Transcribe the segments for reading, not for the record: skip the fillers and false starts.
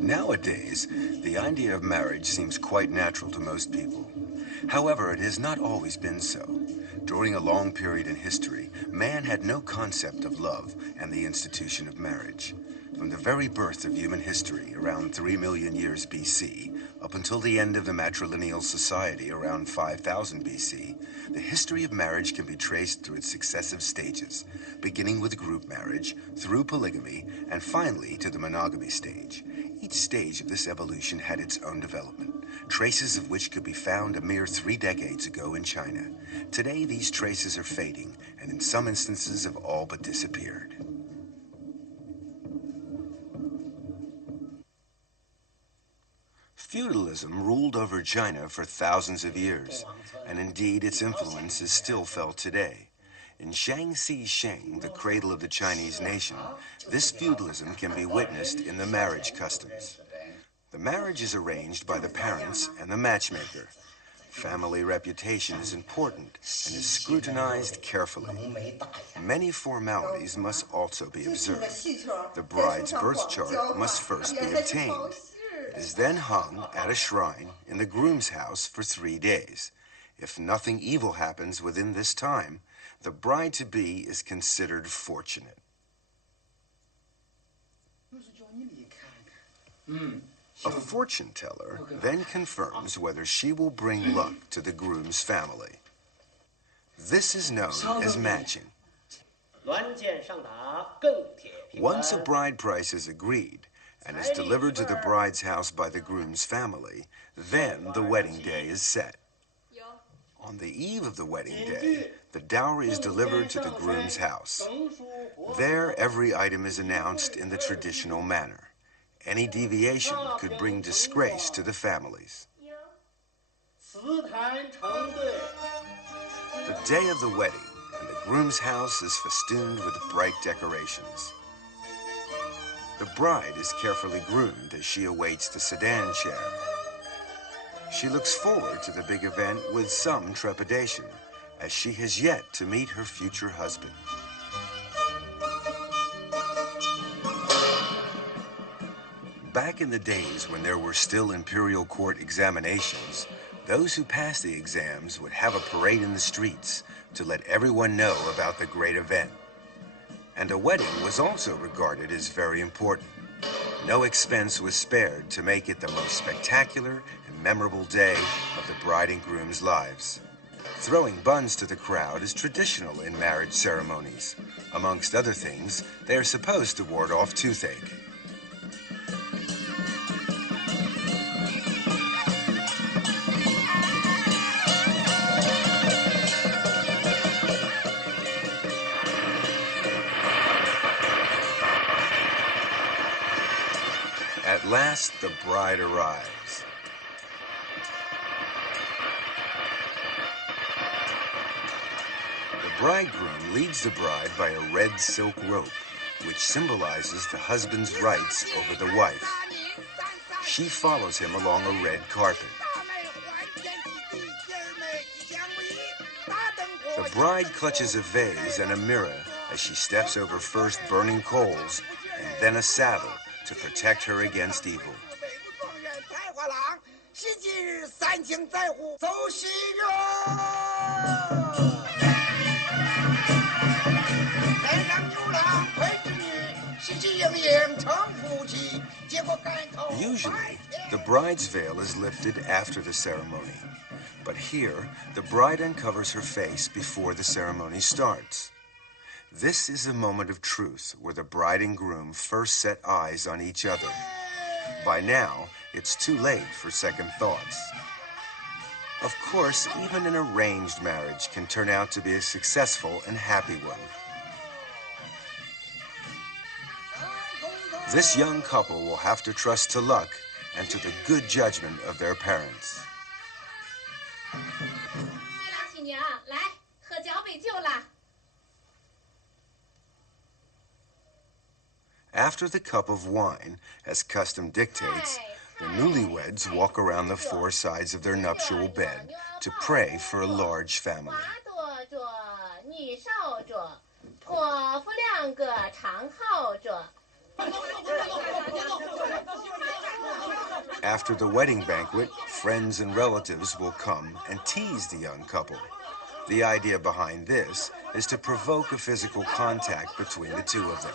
Nowadays, the idea of marriage seems quite natural to most people. However, it has not always been so. During a long period in history, man had no concept of love and the institution of marriage. From the very birth of human history, around 3 million years BC, up until the end of the matrilineal society around 5000 BC, the history of marriage can be traced through its successive stages, beginning with group marriage, through polygamy, and finally to the monogamy stage. Each stage of this evolution had its own development, traces of which could be found a mere 3 decades ago in China. Today, these traces are fading, and in some instances have all but disappeared. Feudalism ruled over China for thousands of years, and indeed its influence is still felt today. In Shaanxi Sheng, the cradle of the Chinese nation, this feudalism can be witnessed in the marriage customs. The marriage is arranged by the parents and the matchmaker. Family reputation is important and is scrutinized carefully. Many formalities must also be observed. The bride's birth chart must first be obtained. It is then hung at a shrine in the groom's house for 3 days. If nothing evil happens within this time, the bride-to-be is considered fortunate. A fortune teller then confirms whether she will bring luck to the groom's family. This is known as matching. Once a bride price is agreed and is delivered to the bride's house by the groom's family, then the wedding day is set. On the eve of the wedding day, the dowry is delivered to the groom's house. There, every item is announced in the traditional manner. Any deviation could bring disgrace to the families. The day of the wedding, and the groom's house is festooned with bright decorations. The bride is carefully groomed as she awaits the sedan chair. She looks forward to the big event with some trepidation, as she has yet to meet her future husband. Back in the days when there were still imperial court examinations, those who passed the exams would have a parade in the streets to let everyone know about the great event. And a wedding was also regarded as very important. No expense was spared to make it the most spectacular and memorable day of the bride and groom's lives. Throwing buns to the crowd is traditional in marriage ceremonies. Amongst other things, they are supposed to ward off toothache. At last, the bride arrives. The bridegroom leads the bride by a red silk rope, which symbolizes the husband's rights over the wife. She follows him along a red carpet. The bride clutches a vase and a mirror as she steps over first burning coals and then a saddle to protect her against evil. Usually, the bride's veil is lifted after the ceremony, but here, the bride uncovers her face before the ceremony starts. This is a moment of truth where the bride and groom first set eyes on each other. By now, it's too late for second thoughts. Of course, even an arranged marriage can turn out to be a successful and happy one. This young couple will have to trust to luck and to the good judgment of their parents. After the cup of wine, as custom dictates, the newlyweds walk around the four sides of their nuptial bed to pray for a large family. After the wedding banquet, friends and relatives will come and tease the young couple. The idea behind this is to provoke a physical contact between the two of them.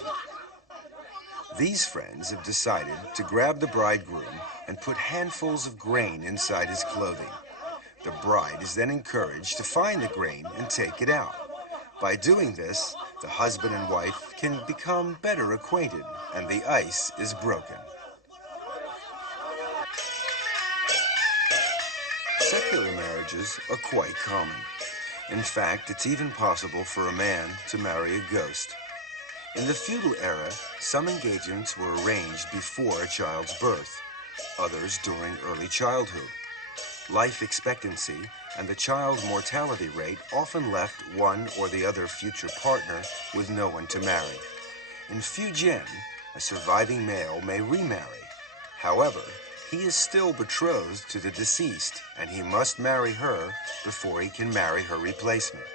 These friends have decided to grab the bridegroom and put handfuls of grain inside his clothing. The bride is then encouraged to find the grain and take it out. By doing this, the husband and wife can become better acquainted, and the ice is broken. Secular marriages are quite common. In fact, it's even possible for a man to marry a ghost. In the feudal era, some engagements were arranged before a child's birth, others during early childhood. Life expectancy and the child mortality rate often left one or the other future partner with no one to marry. In Fujian, a surviving male may remarry. However, he is still betrothed to the deceased, and he must marry her before he can marry her replacement.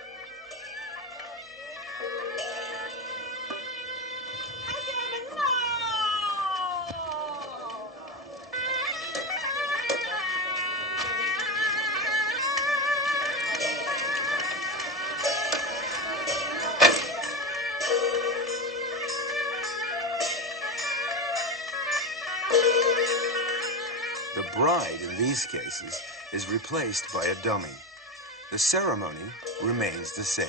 The bride, in these cases, is replaced by a dummy. The ceremony remains the same.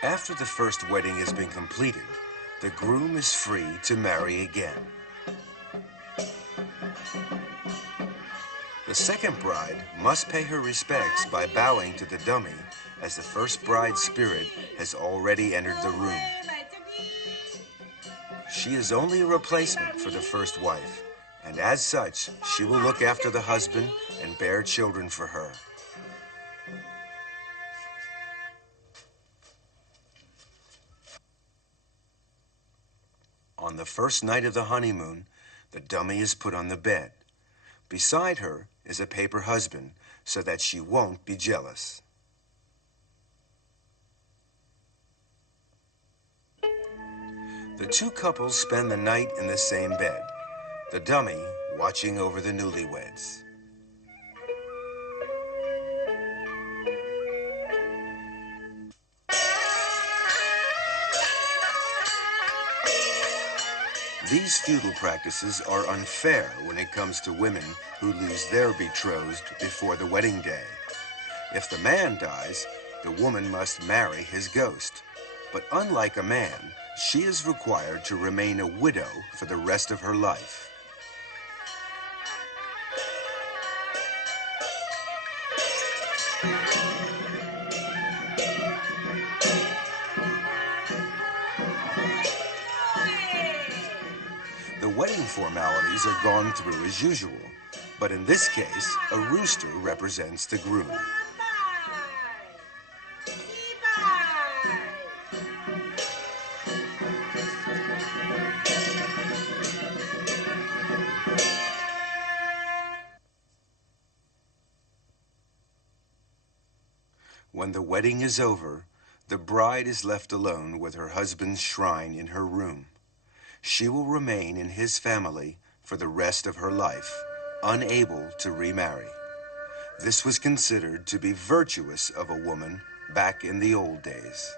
After the first wedding has been completed, the groom is free to marry again. The second bride must pay her respects by bowing to the dummy, as the first bride's spirit has already entered the room. She is only a replacement for the first wife, and as such, she will look after the husband and bear children for her. On the first night of the honeymoon, the dummy is put on the bed. Beside her is a paper husband, so that she won't be jealous. The two couples spend the night in the same bed, the dummy watching over the newlyweds. These feudal practices are unfair when it comes to women who lose their betrothed before the wedding day. If the man dies, the woman must marry his ghost. But unlike a man, she is required to remain a widow for the rest of her life. The wedding formalities are gone through as usual, but in this case, a rooster represents the groom. When the wedding is over, the bride is left alone with her husband's shrine in her room. she will remain in his family for the rest of her life, unable to remarry. This was considered to be virtuous of a woman back in the old days.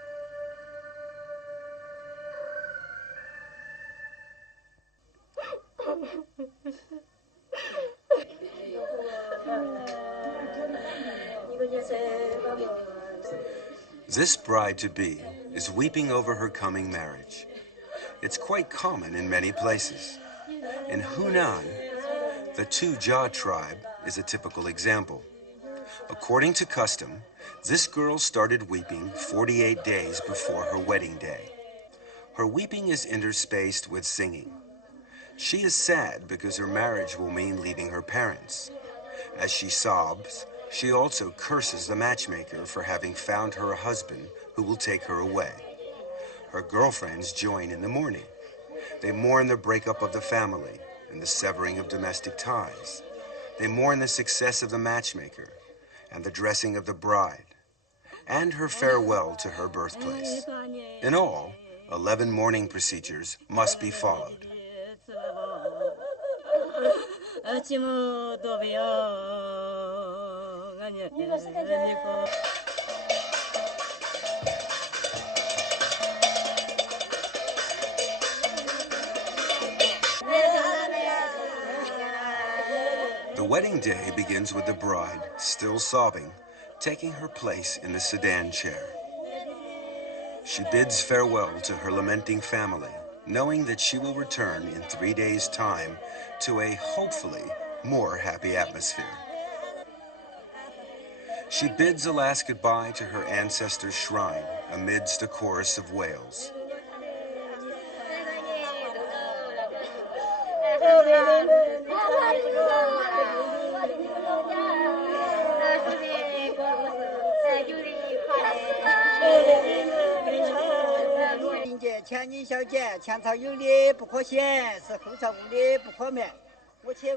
This bride-to-be is weeping over her coming marriage. It's quite common in many places. In Hunan, the Tu-Jia tribe is a typical example. According to custom, this girl started weeping 48 days before her wedding day. Her weeping is interspaced with singing. She is sad because her marriage will mean leaving her parents. As she sobs, she also curses the matchmaker for having found her a husband who will take her away. Her girlfriends join in the mourning. They mourn the breakup of the family and the severing of domestic ties. They mourn the success of the matchmaker and the dressing of the bride and her farewell to her birthplace. In all, 11 mourning procedures must be followed. The wedding day begins with the bride, still sobbing, taking her place in the sedan chair. She bids farewell to her lamenting family, knowing that she will return in 3 days' time to a, hopefully, more happy atmosphere. She bids a last goodbye to her ancestors' shrine amidst a chorus of wails.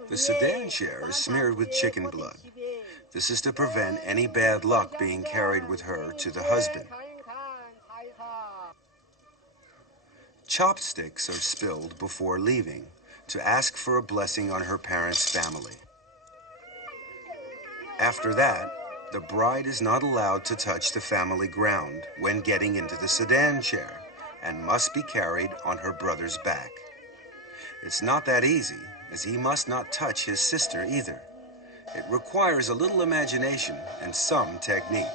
The sedan chair is smeared with chicken blood. This is to prevent any bad luck being carried with her to the husband. Chopsticks are spilled before leaving to ask for a blessing on her parents' family. After that, the bride is not allowed to touch the family ground when getting into the sedan chair and must be carried on her brother's back. It's not that easy, as he must not touch his sister either. It requires a little imagination and some technique.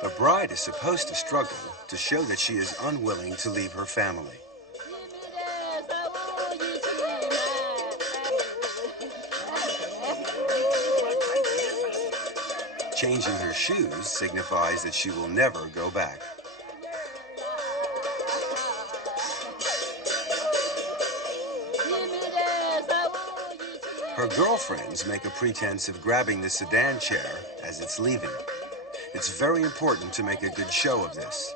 The bride is supposed to struggle to show that she is unwilling to leave her family. Changing her shoes signifies that she will never go back. Her girlfriends make a pretense of grabbing the sedan chair as it's leaving. It's very important to make a good show of this.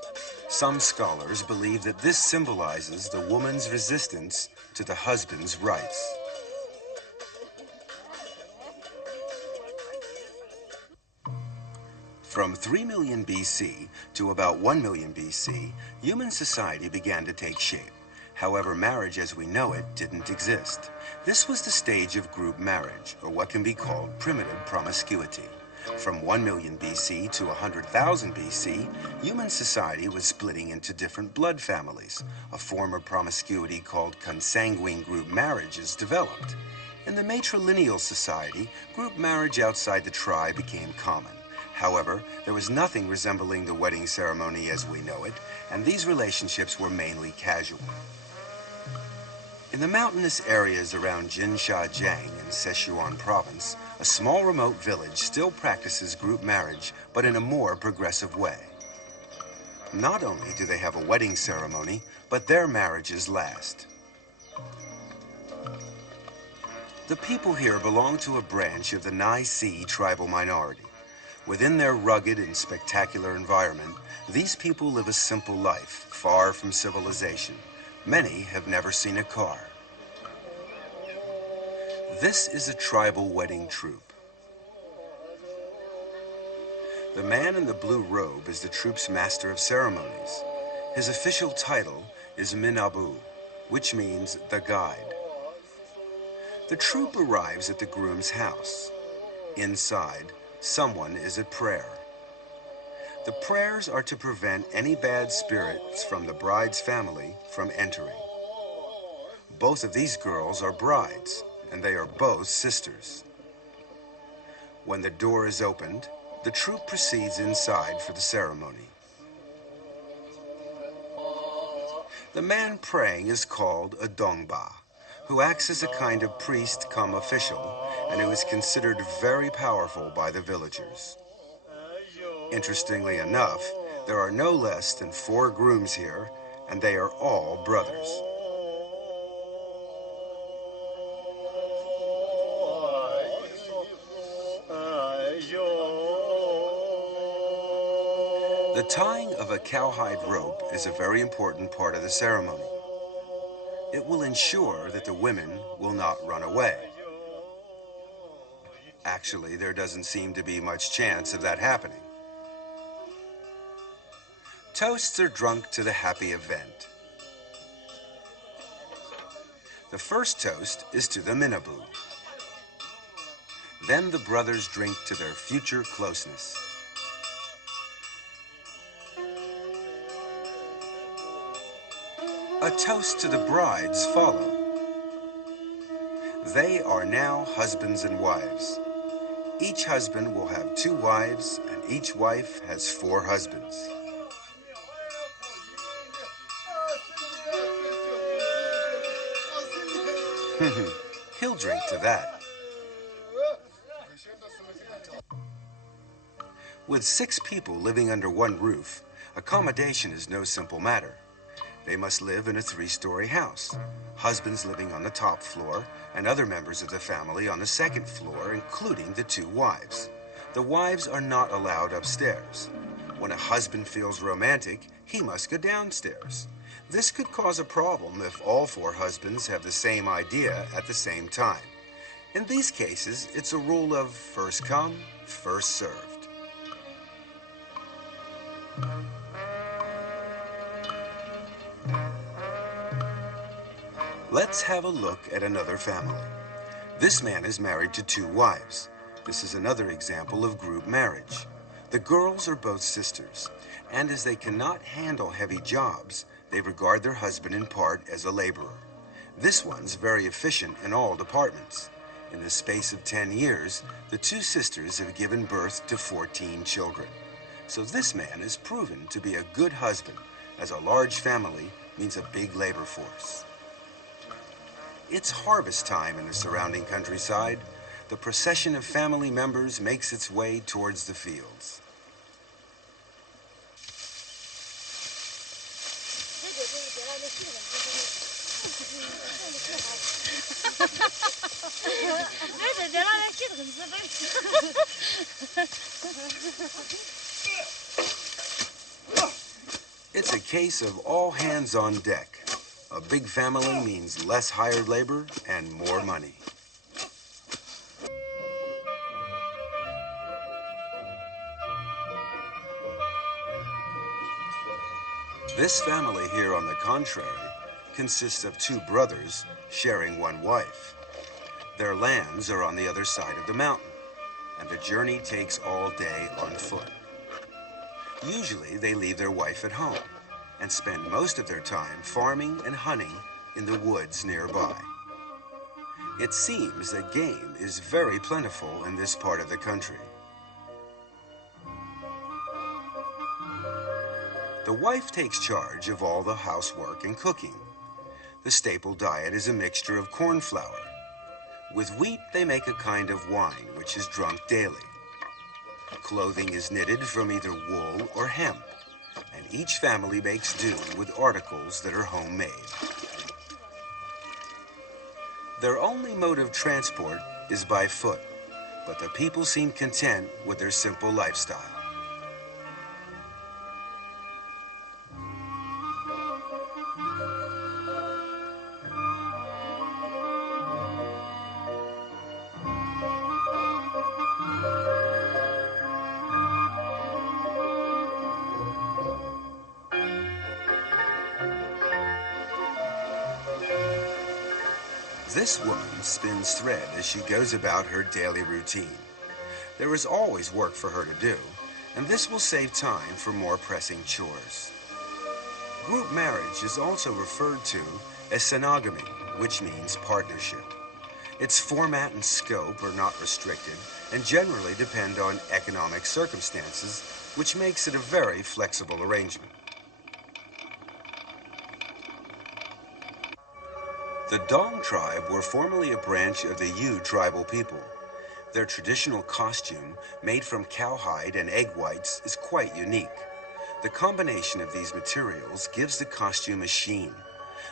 Some scholars believe that this symbolizes the woman's resistance to the husband's rights. From 3 million BC to about 1 million BC, human society began to take shape. However, marriage as we know it didn't exist. This was the stage of group marriage, or what can be called primitive promiscuity. From 1 million BC to 100,000 BC, human society was splitting into different blood families. A form of promiscuity called consanguine group marriages developed. In the matrilineal society, group marriage outside the tribe became common. However, there was nothing resembling the wedding ceremony as we know it, and these relationships were mainly casual. In the mountainous areas around Jinshajiang in Sichuan province, A small remote village still practices group marriage, but in a more progressive way. Not only do they have a wedding ceremony, but their marriages last. The people here belong to a branch of the Nye Si tribal minority. Within their rugged and spectacular environment, these people live a simple life, far from civilization. Many have never seen a car. This is a tribal wedding troupe. The man in the blue robe is the troupe's master of ceremonies. His official title is Minabu, which means the guide. The troupe arrives at the groom's house. Inside, someone is at prayer. The prayers are to prevent any bad spirits from the bride's family from entering. Both of these girls are brides, and they are both sisters. When the door is opened, the troupe proceeds inside for the ceremony. The man praying is called a Dongba, who acts as a kind of priest cum official, and who is considered very powerful by the villagers. Interestingly enough, there are no less than 4 grooms here, and they are all brothers. The tying of a cowhide rope is a very important part of the ceremony. It will ensure that the women will not run away. Actually, there doesn't seem to be much chance of that happening. Toasts are drunk to the happy event. The first toast is to the Minabu. Then the brothers drink to their future closeness. A toast to the brides follow. They are now husbands and wives. Each husband will have 2 wives, and each wife has 4 husbands. He'll drink to that. With 6 people living under one roof, accommodation is no simple matter. They must live in a 3-story house, husbands living on the top floor, and other members of the family on the 2nd floor, including the 2 wives. The wives are not allowed upstairs. When a husband feels romantic, he must go downstairs. This could cause a problem if all 4 husbands have the same idea at the same time. In these cases, it's a rule of first come, first served. Let's have a look at another family. This man is married to 2 wives. This is another example of group marriage. The girls are both sisters, and as they cannot handle heavy jobs, they regard their husband in part as a laborer. This one's very efficient in all departments. In the space of 10 years, the 2 sisters have given birth to 14 children. So this man is proven to be a good husband, as a large family means a big labor force. It's harvest time in the surrounding countryside. The procession of family members makes its way towards the fields. It's a case of all hands on deck. A big family means less hired labor and more money. This family here, on the contrary, consists of 2 brothers sharing one wife. Their lands are on the other side of the mountain, and the journey takes all day on foot. Usually, they leave their wife at home and spend most of their time farming and hunting in the woods nearby. It seems that game is very plentiful in this part of the country. The wife takes charge of all the housework and cooking. The staple diet is a mixture of corn flour. With wheat, they make a kind of wine, which is drunk daily. Clothing is knitted from either wool or hemp, and each family makes do with articles that are homemade. Their only mode of transport is by foot, but the people seem content with their simple lifestyle. This woman spins thread as she goes about her daily routine. There is always work for her to do, and this will save time for more pressing chores. Group marriage is also referred to as synogamy, which means partnership. Its format and scope are not restricted and generally depend on economic circumstances, which makes it a very flexible arrangement. The Dong tribe were formerly a branch of the Yu tribal people. Their traditional costume, made from cowhide and egg whites, is quite unique. The combination of these materials gives the costume a sheen.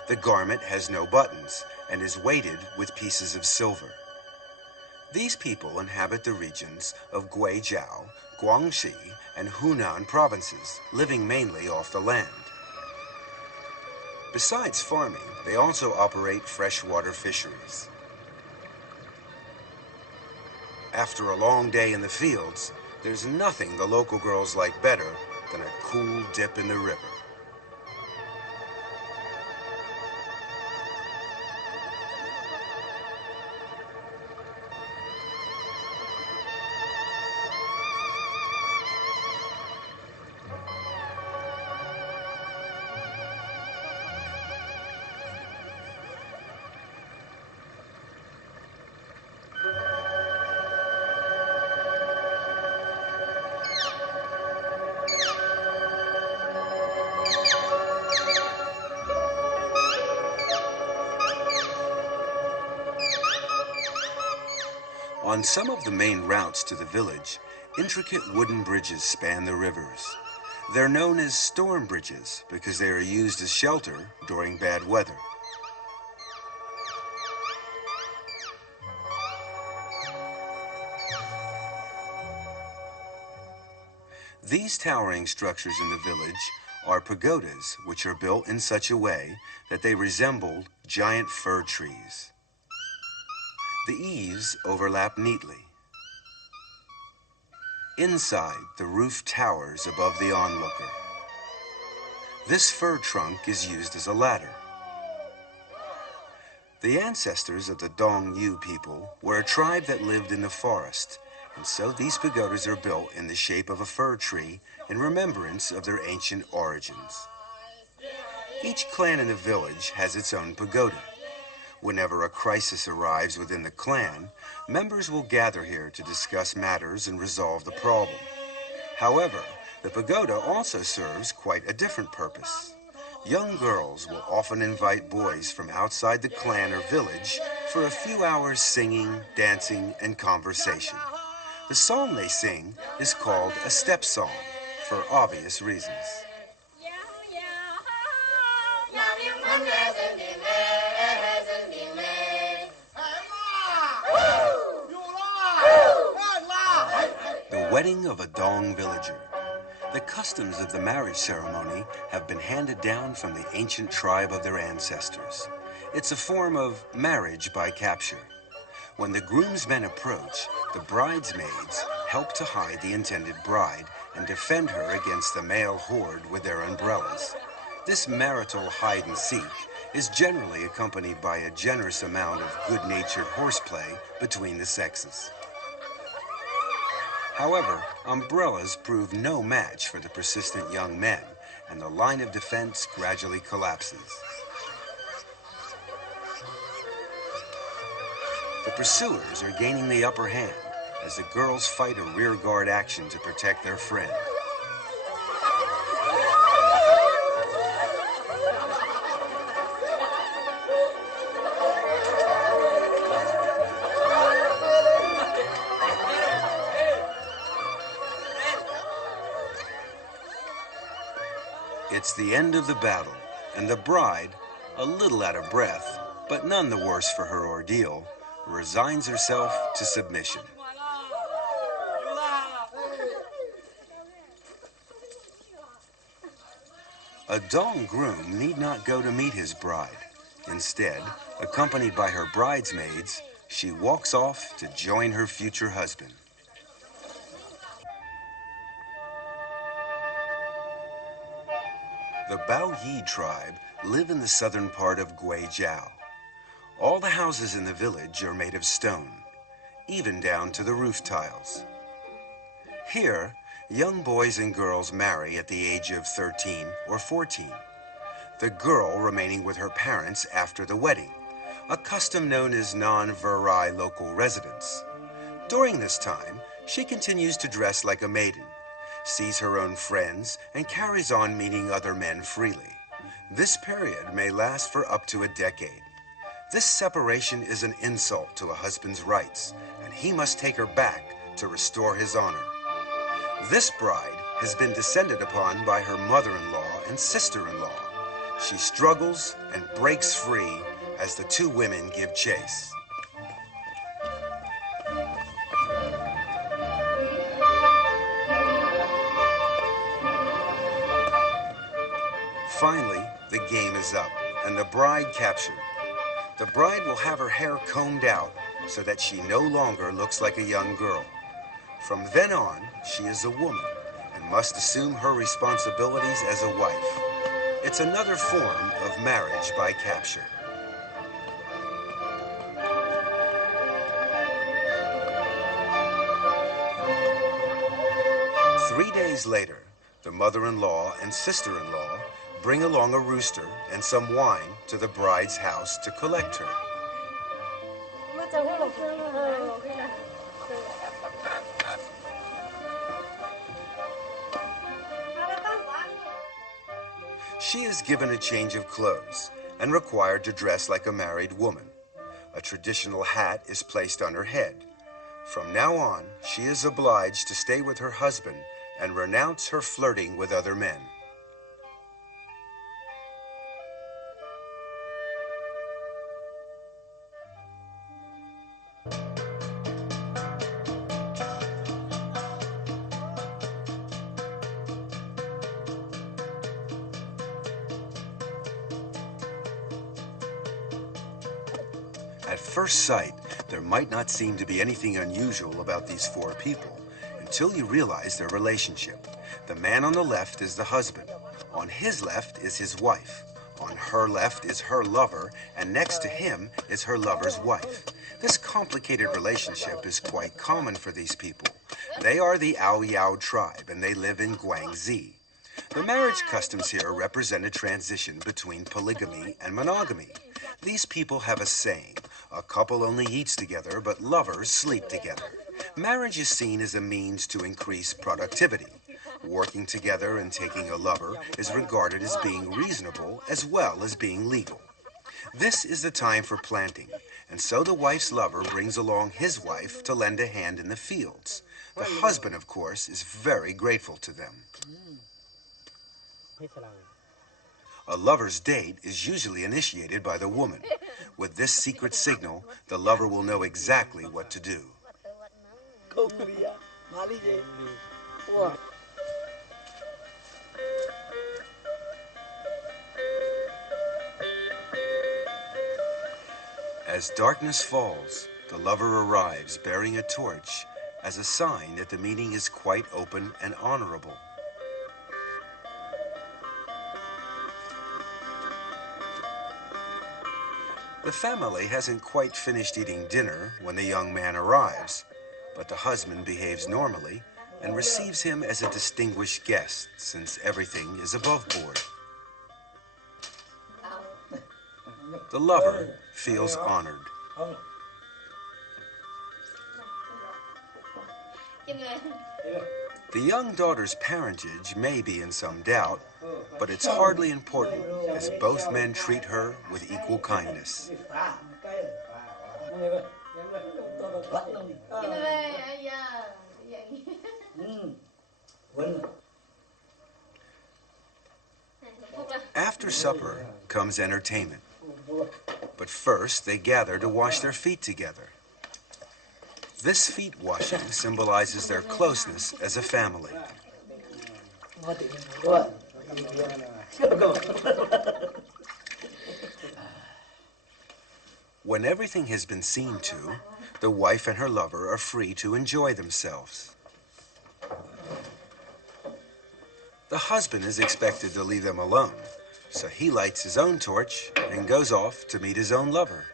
The garment has no buttons and is weighted with pieces of silver. These people inhabit the regions of Guizhou, Guangxi, and Hunan provinces, living mainly off the land. Besides farming, they also operate freshwater fisheries. After a long day in the fields, there's nothing the local girls like better than a cool dip in the river. On some of the main routes to the village, intricate wooden bridges span the rivers. They're known as storm bridges because they are used as shelter during bad weather. These towering structures in the village are pagodas, which are built in such a way that they resemble giant fir trees. The eaves overlap neatly. Inside, the roof towers above the onlooker. This fir trunk is used as a ladder. The ancestors of the Dong Yu people were a tribe that lived in the forest, and so these pagodas are built in the shape of a fir tree in remembrance of their ancient origins. Each clan in the village has its own pagoda. Whenever a crisis arrives within the clan, members will gather here to discuss matters and resolve the problem. However, the pagoda also serves quite a different purpose. Young girls will often invite boys from outside the clan or village for a few hours singing, dancing, and conversation. The song they sing is called a step song, for obvious reasons. The wedding of a Dong villager. The customs of the marriage ceremony have been handed down from the ancient tribe of their ancestors. It's a form of marriage by capture. When the groomsmen approach, the bridesmaids help to hide the intended bride and defend her against the male horde with their umbrellas. This marital hide-and-seek is generally accompanied by a generous amount of good-natured horseplay between the sexes. However, umbrellas prove no match for the persistent young men, and the line of defense gradually collapses. The pursuers are gaining the upper hand as the girls fight a rearguard action to protect their friend. It's the end of the battle, and the bride, a little out of breath, but none the worse for her ordeal, resigns herself to submission. A Dong groom need not go to meet his bride. Instead, accompanied by her bridesmaids, she walks off to join her future husband. The Bao Yi tribe live in the southern part of Guijiao. All the houses in the village are made of stone, even down to the roof tiles. Here, young boys and girls marry at the age of 13 or 14, the girl remaining with her parents after the wedding, a custom known as non-virile local residence. During this time, she continues to dress like a maiden, sees her own friends, and carries on meeting other men freely. This period may last for up to a decade. This separation is an insult to a husband's rights, and he must take her back to restore his honor. This bride has been descended upon by her mother-in-law and sister-in-law. She struggles and breaks free as the two women give chase. Finally, the game is up and the bride captured. The bride will have her hair combed out so that she no longer looks like a young girl. From then on, she is a woman and must assume her responsibilities as a wife. It's another form of marriage by capture. Three days later, the mother-in-law and sister-in-law bring along a rooster and some wine to the bride's house to collect her. She is given a change of clothes and required to dress like a married woman. A traditional hat is placed on her head. From now on, she is obliged to stay with her husband and renounce her flirting with other men. At first sight, there might not seem to be anything unusual about these four people until you realize their relationship. The man on the left is the husband. On his left is his wife. On her left is her lover, and next to him is her lover's wife. This complicated relationship is quite common for these people. They are the Aoyao tribe, and they live in Guangxi. The marriage customs here represent a transition between polygamy and monogamy. These people have a saying, a couple only eats together, but lovers sleep together. Marriage is seen as a means to increase productivity. Working together and taking a lover is regarded as being reasonable as well as being legal. This is the time for planting, and so the wife's lover brings along his wife to lend a hand in the fields. The husband, of course, is very grateful to them. A lover's date is usually initiated by the woman. With this secret signal, the lover will know exactly what to do. As darkness falls, the lover arrives bearing a torch as a sign that the meeting is quite open and honorable. The family hasn't quite finished eating dinner when the young man arrives, but the husband behaves normally and receives him as a distinguished guest since everything is above board. The lover feels honored. The young daughter's parentage may be in some doubt, but it's hardly important as both men treat her with equal kindness. After supper comes entertainment. But first, they gather to wash their feet together. This feet washing symbolizes their closeness as a family. When everything has been seen to, the wife and her lover are free to enjoy themselves. The husband is expected to leave them alone, so he lights his own torch and goes off to meet his own lover.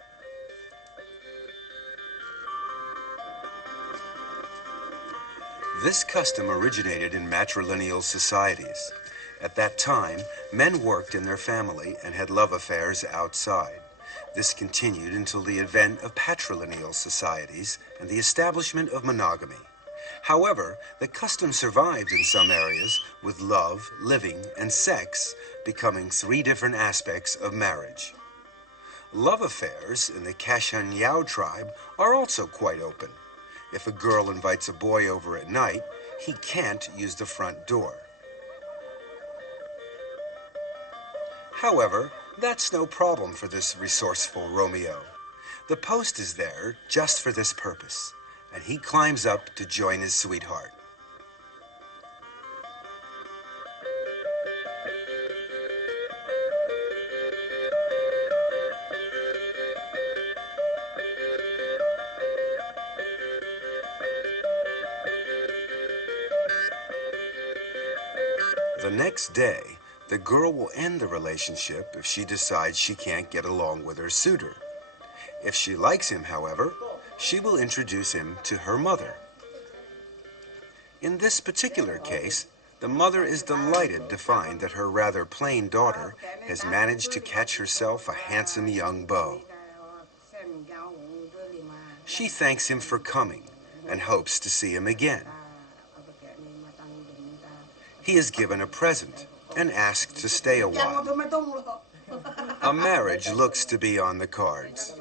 This custom originated in matrilineal societies. At that time, men worked in their family and had love affairs outside. This continued until the advent of patrilineal societies and the establishment of monogamy. However, the custom survived in some areas, with love, living, and sex becoming three different aspects of marriage. Love affairs in the Kashan Yao tribe are also quite open. If a girl invites a boy over at night, he can't use the front door. However, that's no problem for this resourceful Romeo. The post is there just for this purpose, and he climbs up to join his sweetheart. The next day, the girl will end the relationship if she decides she can't get along with her suitor. If she likes him, however, she will introduce him to her mother. In this particular case, the mother is delighted to find that her rather plain daughter has managed to catch herself a handsome young beau. She thanks him for coming and hopes to see him again. He is given a present and asked to stay a while. A marriage looks to be on the cards.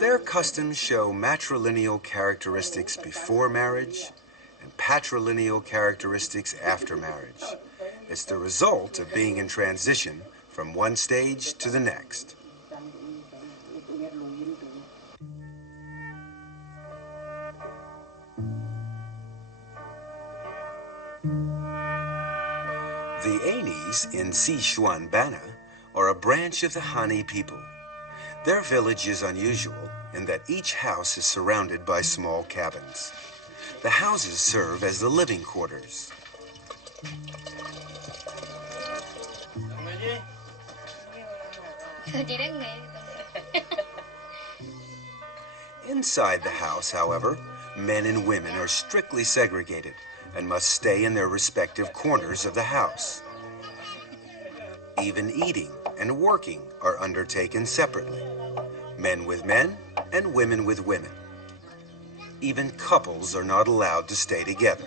Their customs show matrilineal characteristics before marriage and patrilineal characteristics after marriage. It's the result of being in transition from one stage to the next. The Anis in Sichuan Bana are a branch of the Hani people. Their village is unusual in that each house is surrounded by small cabins. The houses serve as the living quarters. Inside the house, however, men and women are strictly segregated and must stay in their respective corners of the house. Even eating and working are undertaken separately. Men with men and women with women. Even couples are not allowed to stay together.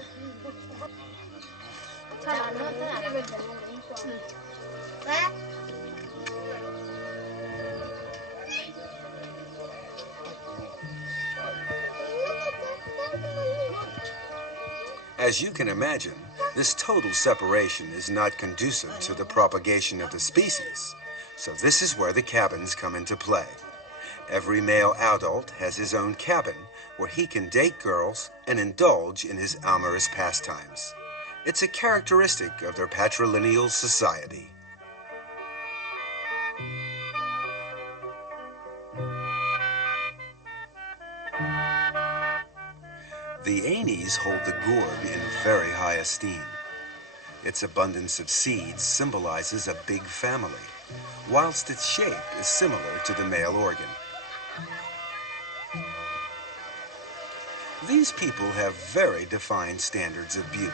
As you can imagine, this total separation is not conducive to the propagation of the species, so this is where the cabins come into play. Every male adult has his own cabin where he can date girls and indulge in his amorous pastimes. It's a characteristic of their patrilineal society. The Anis hold the gourd in very high esteem. Its abundance of seeds symbolizes a big family, whilst its shape is similar to the male organ. These people have very defined standards of beauty.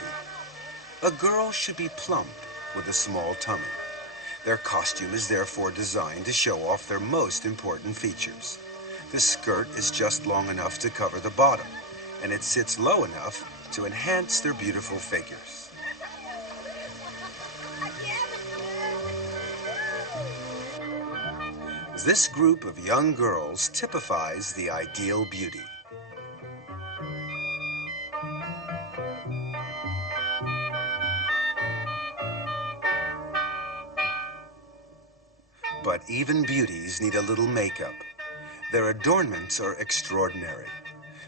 A girl should be plump with a small tummy. Their costume is therefore designed to show off their most important features. The skirt is just long enough to cover the bottom, and it sits low enough to enhance their beautiful figures. This group of young girls typifies the ideal beauty. But even beauties need a little makeup. Their adornments are extraordinary.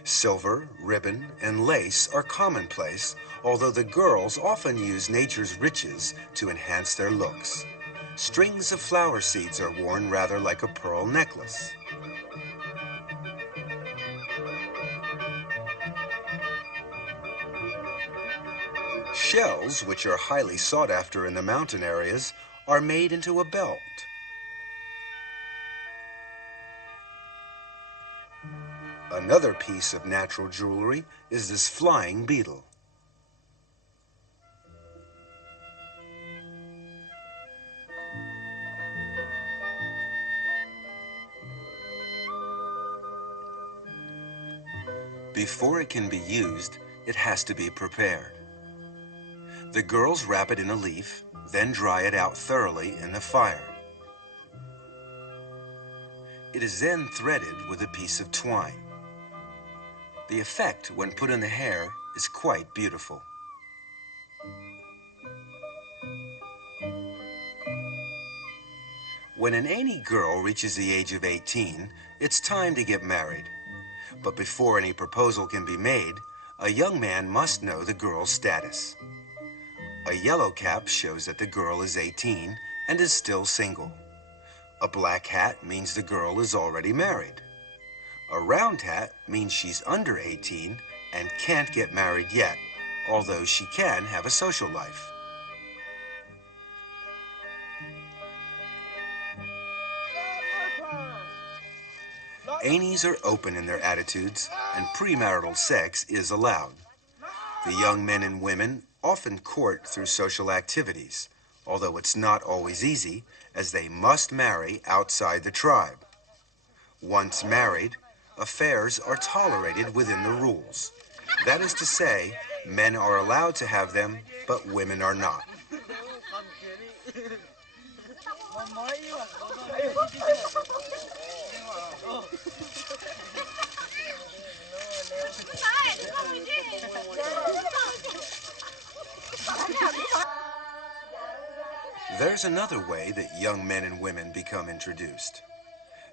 Silver, ribbon, and lace are commonplace, although the girls often use nature's riches to enhance their looks. Strings of flower seeds are worn rather like a pearl necklace. Shells, which are highly sought after in the mountain areas, are made into a belt. Another piece of natural jewelry is this flying beetle. Before it can be used, it has to be prepared. The girls wrap it in a leaf, then dry it out thoroughly in the fire. It is then threaded with a piece of twine. The effect when put in the hair is quite beautiful. When an Aini girl reaches the age of 18, it's time to get married. But before any proposal can be made, a young man must know the girl's status. A yellow cap shows that the girl is 18 and is still single. A black hat means the girl is already married. A round hat means she's under 18 and can't get married yet, although she can have a social life. Ainis are open in their attitudes, and premarital sex is allowed. The young men and women often court through social activities, although it's not always easy, as they must marry outside the tribe. Once married, affairs are tolerated within the rules. That is to say, men are allowed to have them, but women are not. There's another way that young men and women become introduced.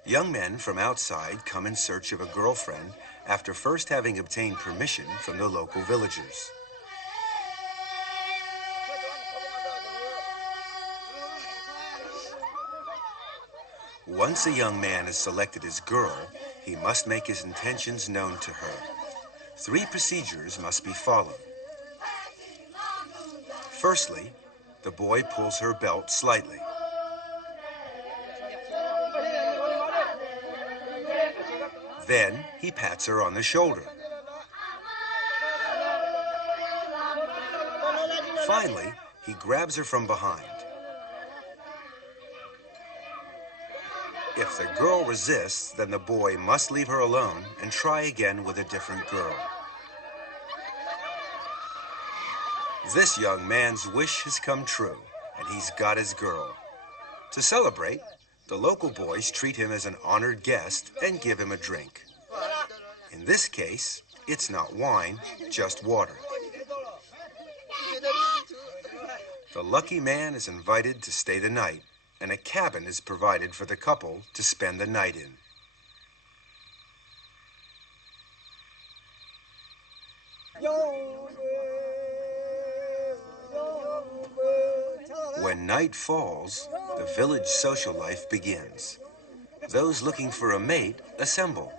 Young men from outside come in search of a girlfriend after first having obtained permission from the local villagers. Once a young man has selected his girl, he must make his intentions known to her. 3 procedures must be followed. Firstly, the boy pulls her belt slightly. Then he pats her on the shoulder. Finally, he grabs her from behind. If the girl resists, then the boy must leave her alone and try again with a different girl. This young man's wish has come true, and he's got his girl. To celebrate, the local boys treat him as an honored guest and give him a drink. In this case, it's not wine, just water. The lucky man is invited to stay the night, and a cabin is provided for the couple to spend the night in. When night falls, the village social life begins. Those looking for a mate assemble.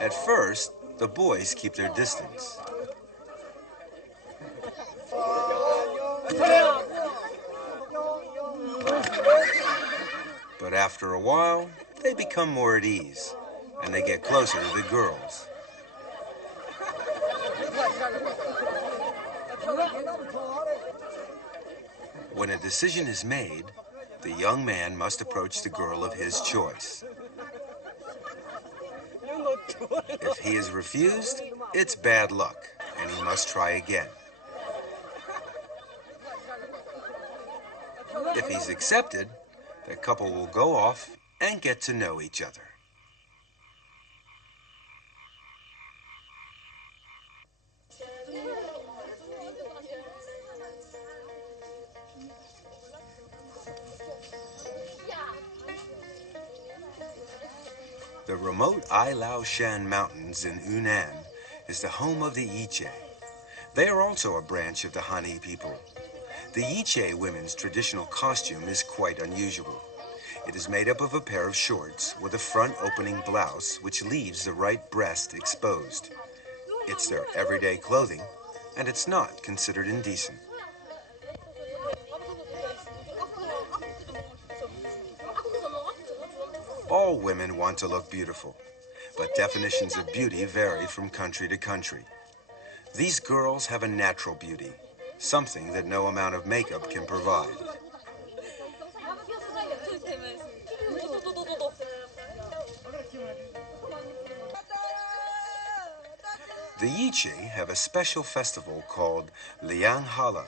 At first, the boys keep their distance. But after a while, they become more at ease, and they get closer to the girls. When a decision is made, the young man must approach the girl of his choice. If he is refused, it's bad luck, and he must try again. If he's accepted, the couple will go off and get to know each other. The remote Ai Lao Shan Mountains in Yunnan is the home of the Yiche. They are also a branch of the Han people. The Yiche women's traditional costume is quite unusual. It is made up of a pair of shorts with a front opening blouse which leaves the right breast exposed. It's their everyday clothing, and it's not considered indecent. All women want to look beautiful, but definitions of beauty vary from country to country. These girls have a natural beauty, something that no amount of makeup can provide. The Yiche have a special festival called Liang Hala,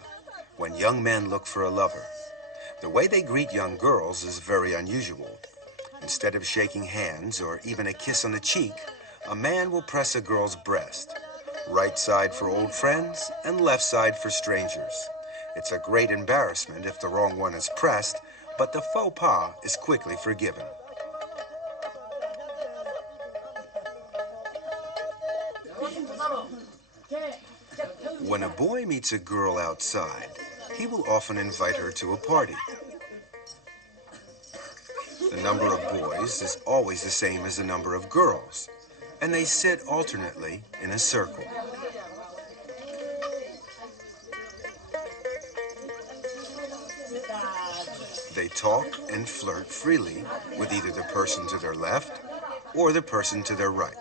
when young men look for a lover. The way they greet young girls is very unusual. Instead of shaking hands or even a kiss on the cheek, a man will press a girl's breast. Right side for old friends and left side for strangers. It's a great embarrassment if the wrong one is pressed, but the faux pas is quickly forgiven. When a boy meets a girl outside, he will often invite her to a party. The number of boys is always the same as the number of girls, and they sit alternately in a circle. They talk and flirt freely with either the person to their left or the person to their right.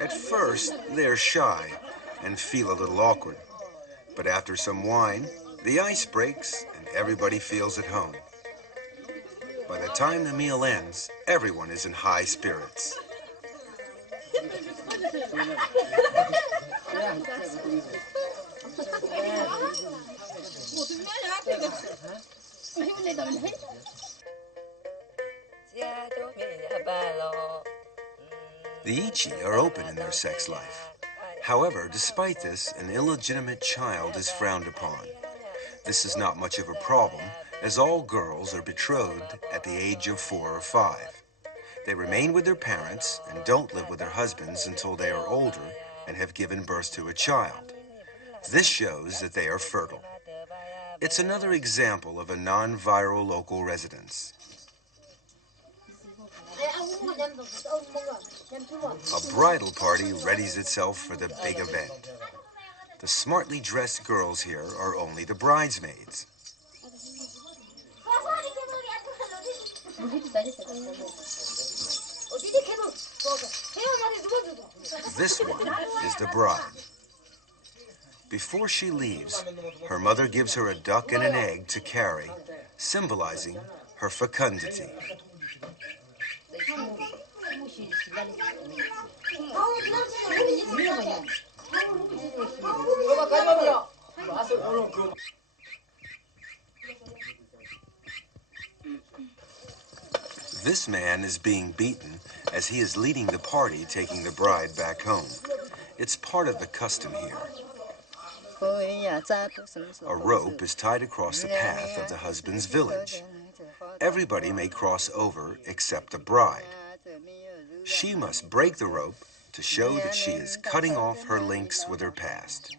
At first, they're shy and feel a little awkward. But after some wine, the ice breaks and everybody feels at home. By the time the meal ends, everyone is in high spirits. The Yiche are open in their sex life. However, despite this, an illegitimate child is frowned upon. This is not much of a problem, as all girls are betrothed at the age of 4 or 5. They remain with their parents and don't live with their husbands until they are older and have given birth to a child. This shows that they are fertile. It's another example of a non-viral local residence. A bridal party readies itself for the big event. The smartly dressed girls here are only the bridesmaids. This one is the bride. Before she leaves, her mother gives her a duck and an egg to carry, symbolizing her fecundity. This man is being beaten as he is leading the party taking the bride back home. It's part of the custom here. A rope is tied across the path of the husband's village. Everybody may cross over except the bride. She must break the rope to show that she is cutting off her links with her past.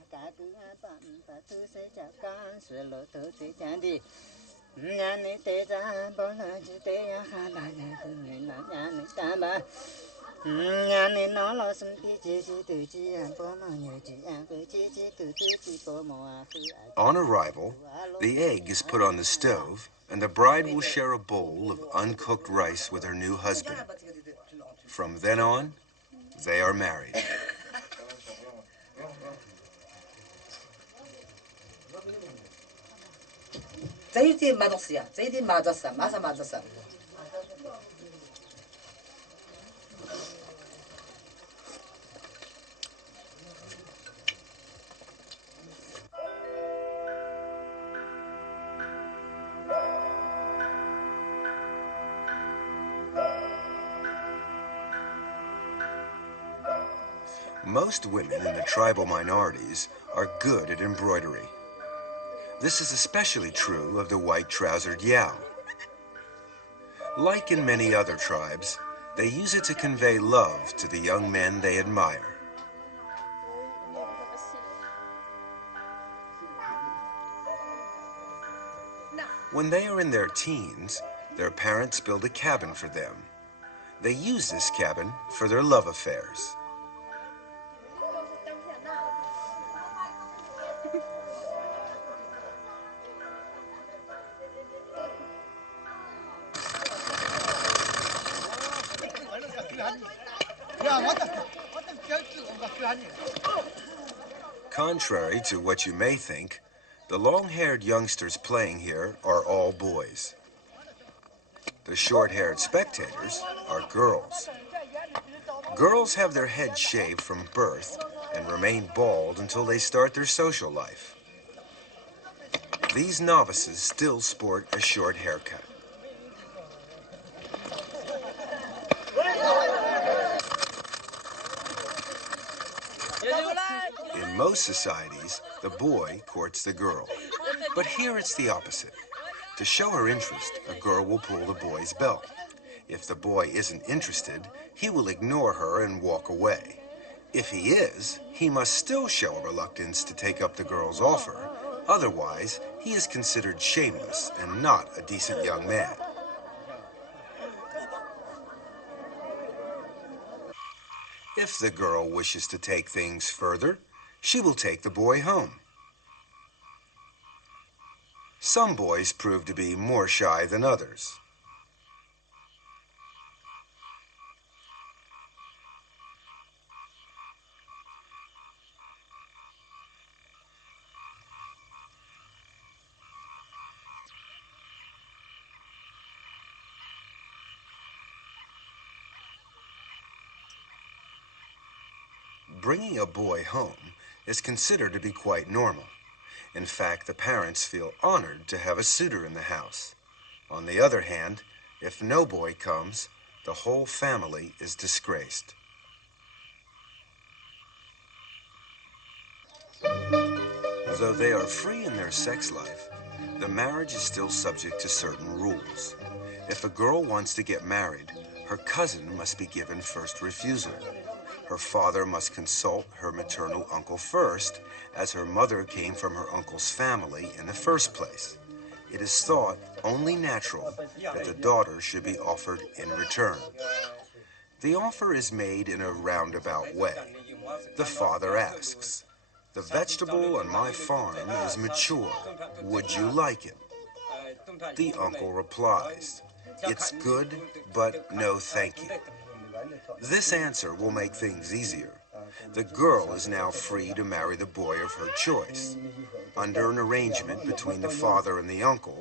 On arrival, the egg is put on the stove, and the bride will share a bowl of uncooked rice with her new husband. From then on, they are married. Most women in the tribal minorities are good at embroidery. This is especially true of the white-trousered Yao. Like in many other tribes, they use it to convey love to the young men they admire. When they are in their teens, their parents build a cabin for them. They use this cabin for their love affairs. Contrary to what you may think, the long-haired youngsters playing here are all boys. The short-haired spectators are girls. Girls have their heads shaved from birth and remain bald until they start their social life. These novices still sport a short haircut. In most societies, the boy courts the girl. But here it's the opposite. To show her interest, a girl will pull the boy's belt. If the boy isn't interested, he will ignore her and walk away. If he is, he must still show a reluctance to take up the girl's offer. Otherwise, he is considered shameless and not a decent young man. If the girl wishes to take things further, she will take the boy home. Some boys prove to be more shy than others. Bringing a boy home is considered to be quite normal. In fact, the parents feel honored to have a suitor in the house. On the other hand, if no boy comes, the whole family is disgraced. Though they are free in their sex life, the marriage is still subject to certain rules. If a girl wants to get married, her cousin must be given first refusal. Her father must consult her maternal uncle first, as her mother came from her uncle's family in the first place. It is thought only natural that the daughter should be offered in return. The offer is made in a roundabout way. The father asks, "The vegetable on my farm is mature. Would you like it?" The uncle replies, "It's good, but no thank you." This answer will make things easier. The girl is now free to marry the boy of her choice. Under an arrangement between the father and the uncle,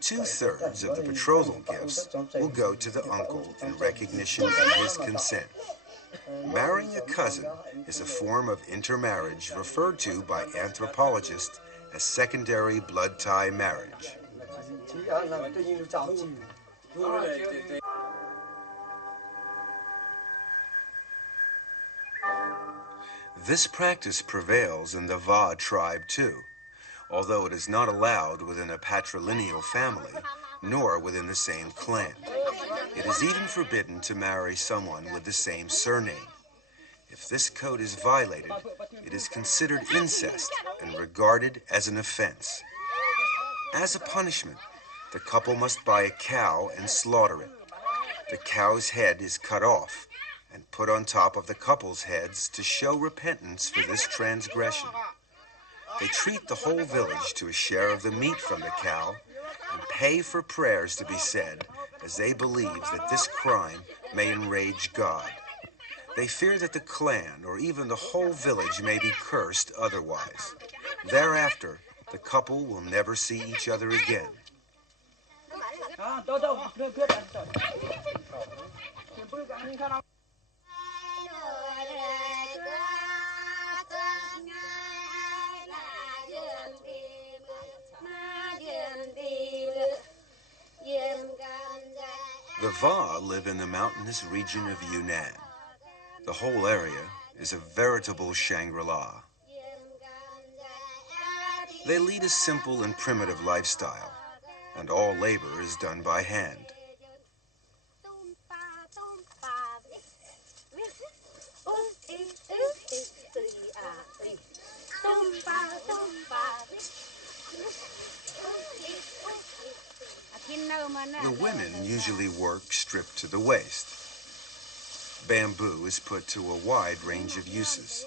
2/3 of the betrothal gifts will go to the uncle in recognition of his consent. Marrying a cousin is a form of intermarriage referred to by anthropologists as secondary blood tie marriage. This practice prevails in the Va tribe too, although it is not allowed within a patrilineal family, nor within the same clan. It is even forbidden to marry someone with the same surname. If this code is violated, it is considered incest and regarded as an offense. As a punishment, the couple must buy a cow and slaughter it. The cow's head is cut off and put on top of the couple's heads to show repentance for this transgression. They treat the whole village to a share of the meat from the cow and pay for prayers to be said, as they believe that this crime may enrage God. They fear that the clan or even the whole village may be cursed otherwise. Thereafter, the couple will never see each other again. The Va live in the mountainous region of Yunnan. The whole area, is a veritable Shangri-La. They lead a simple and primitive lifestyle, and all labor is done by hand. The women usually work stripped to the waist. Bamboo is put to a wide range of uses: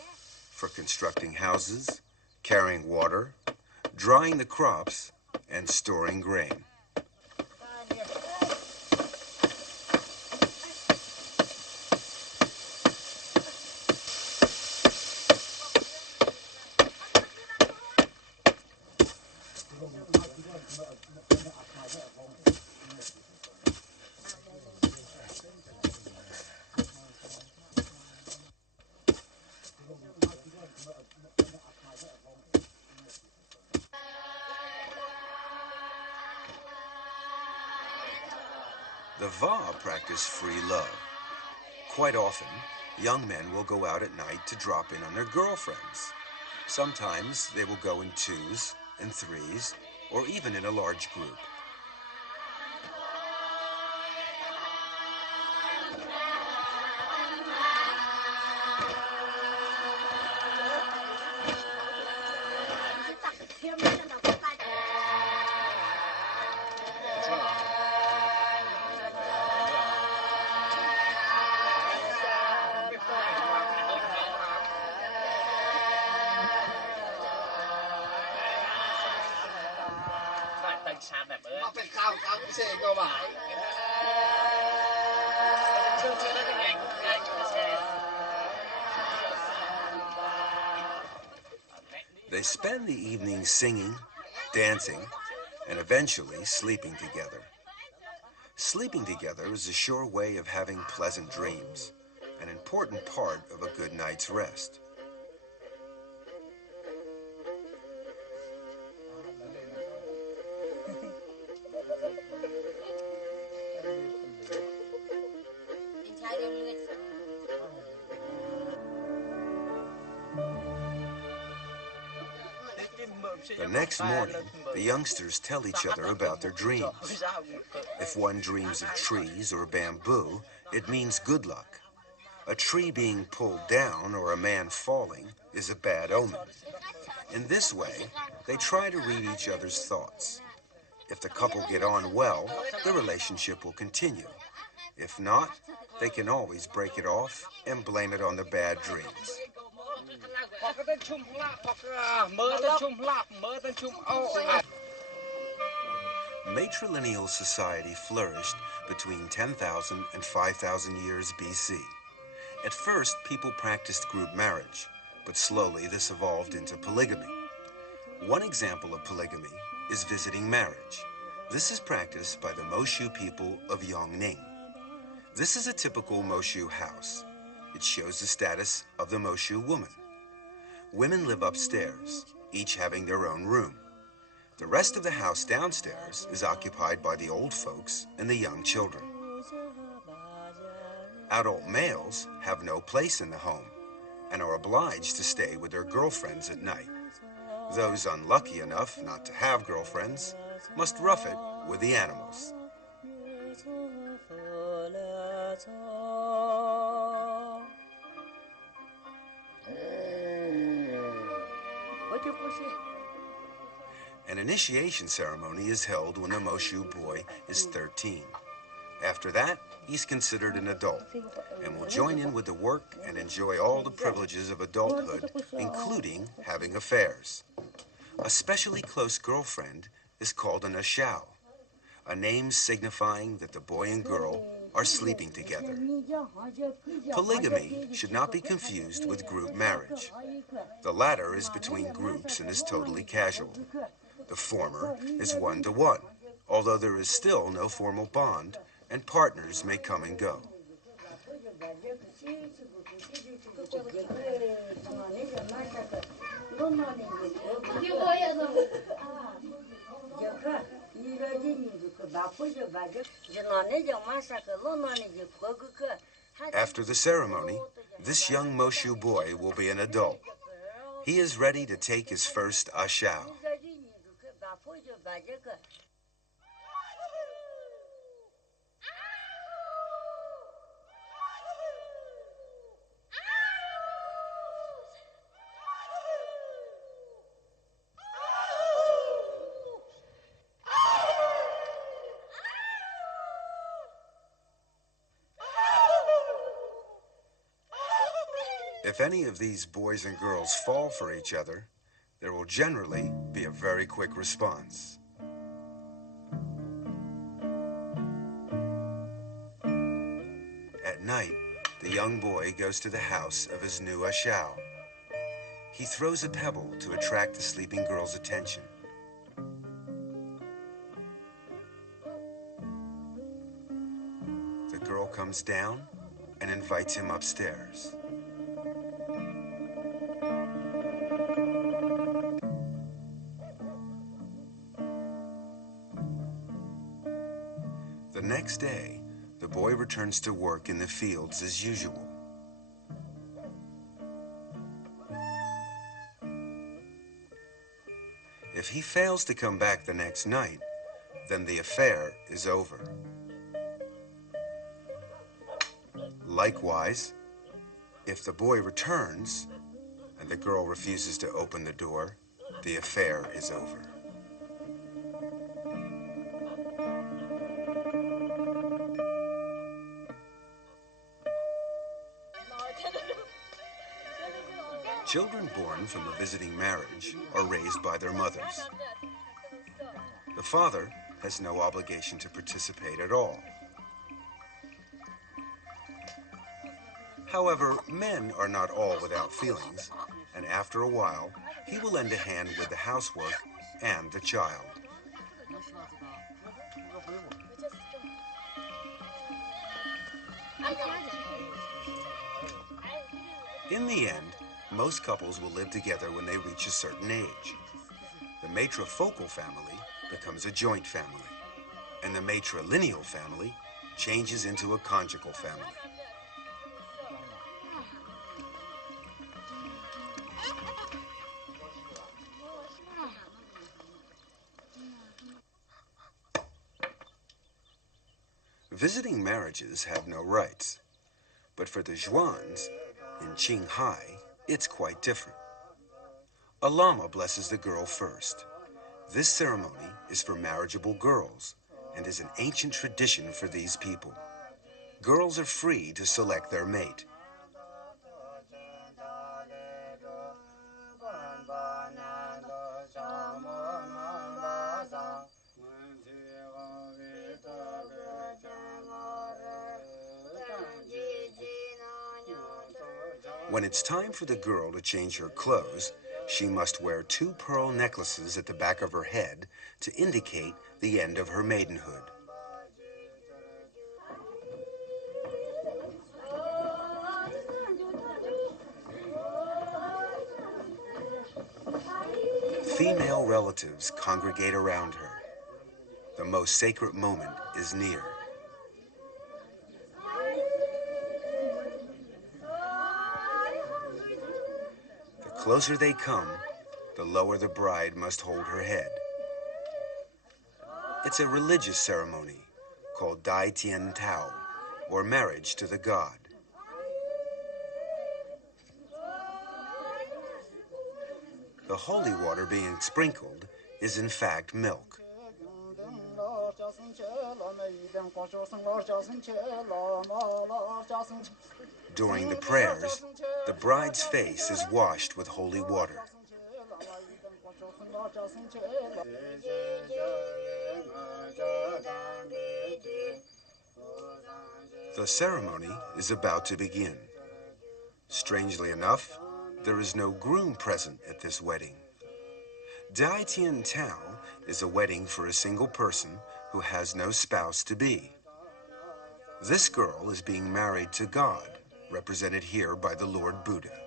for constructing houses, carrying water, drying the crops, and storing grain. The Va practice free love. Quite often, young men will go out at night to drop in on their girlfriends. Sometimes they will go in twos and threes, or even in a large group. They spend the evening singing, dancing, and eventually sleeping together. Sleeping together is a sure way of having pleasant dreams, an important part of a good night's rest. The next morning, the youngsters tell each other about their dreams. If one dreams of trees or bamboo, it means good luck. A tree being pulled down or a man falling is a bad omen. In this way, they try to read each other's thoughts. If the couple get on well, the relationship will continue. If not, they can always break it off and blame it on the bad dreams. Matrilineal society flourished between 10,000 and 5,000 years BC. At first, people practiced group marriage, but slowly this evolved into polygamy. One example of polygamy is visiting marriage. This is practiced by the Moshu people of Yongning. This is a typical Moshu house. It shows the status of the Moshu woman. Women live upstairs, each having their own room. The rest of the house downstairs is occupied by the old folks and the young children. Adult males have no place in the home and are obliged to stay with their girlfriends at night. Those unlucky enough not to have girlfriends must rough it with the animals. An initiation ceremony is held when a Moshu boy is 13. After that, he's considered an adult and will join in with the work and enjoy all the privileges of adulthood, including having affairs. A specially close girlfriend is called an ashao, a name signifying that the boy and girl are sleeping together. Polygamy should not be confused with group marriage. The latter is between groups and is totally casual. The former is one-to-one, although there is still no formal bond, and partners may come and go. After the ceremony, This young Moshu boy will be an adult. He is ready to take his first ashao. If any of these boys and girls fall for each other, there will generally be a very quick response. At night, the young boy goes to the house of his new ashao. He throws a pebble to attract the sleeping girl's attention. The girl comes down and invites him upstairs. The next day, the boy returns to work in the fields as usual. If he fails to come back the next night, then the affair is over. Likewise, if the boy returns and the girl refuses to open the door, the affair is over. Children born from a visiting marriage are raised by their mothers. The father has no obligation to participate at all. However, men are not all without feelings, and after a while, he will lend a hand with the housework and the child. In the end, most couples will live together when they reach a certain age. The matrifocal family becomes a joint family, and the matrilineal family changes into a conjugal family. Visiting marriages have no rights, but for the Zhuans in Qinghai, it's quite different. A lama blesses the girl first. This ceremony is for marriageable girls and is an ancient tradition for these people. Girls are free to select their mate. When it's time for the girl to change her clothes, she must wear 2 pearl necklaces at the back of her head to indicate the end of her maidenhood. Female relatives congregate around her. The most sacred moment is near. The closer they come, the lower the bride must hold her head. It's a religious ceremony called Dai Tian Tao, or marriage to the god. The holy water being sprinkled is in fact milk. During the prayers, the bride's face is washed with holy water. The ceremony is about to begin. Strangely enough, there is no groom present at this wedding. Dai Tian Tao is a wedding for a single person who has no spouse-to-be. This girl is being married to God, represented here by the Lord Buddha.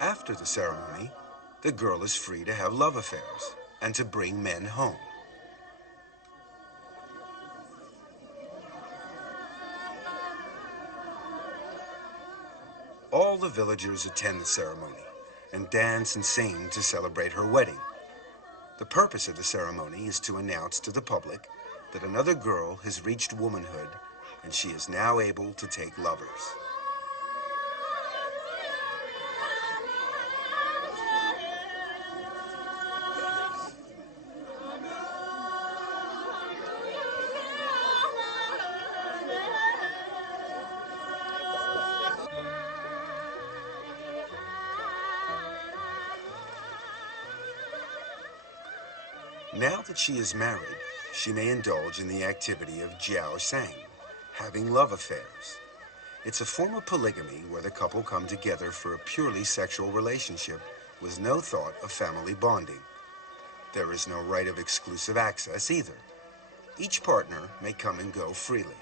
After the ceremony, the girl is free to have love affairs and to bring men home. All the villagers attend the ceremony and dance and sing to celebrate her wedding. The purpose of the ceremony is to announce to the public that another girl has reached womanhood and she is now able to take lovers. Now that she is married, she may indulge in the activity of jiao shang, having love affairs. It's a form of polygamy where the couple come together for a purely sexual relationship with no thought of family bonding. There is no right of exclusive access either. Each partner may come and go freely.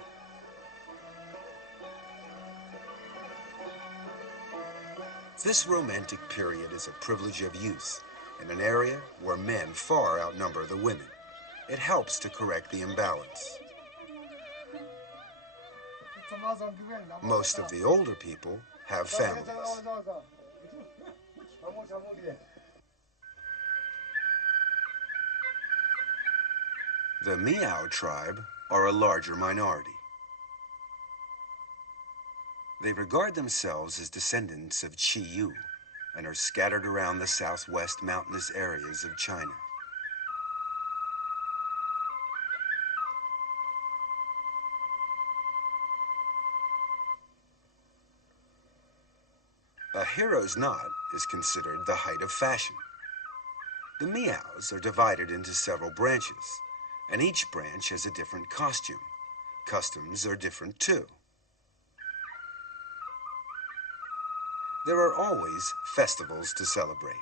This romantic period is a privilege of youth in an area where men far outnumber the women. It helps to correct the imbalance. Most of the older people have families. The Miao tribe are a larger minority. They regard themselves as descendants of Qi Yu and are scattered around the southwest mountainous areas of China. A hero's knot is considered the height of fashion. The Miaos are divided into several branches, and each branch has a different costume. Customs are different too. There are always festivals to celebrate.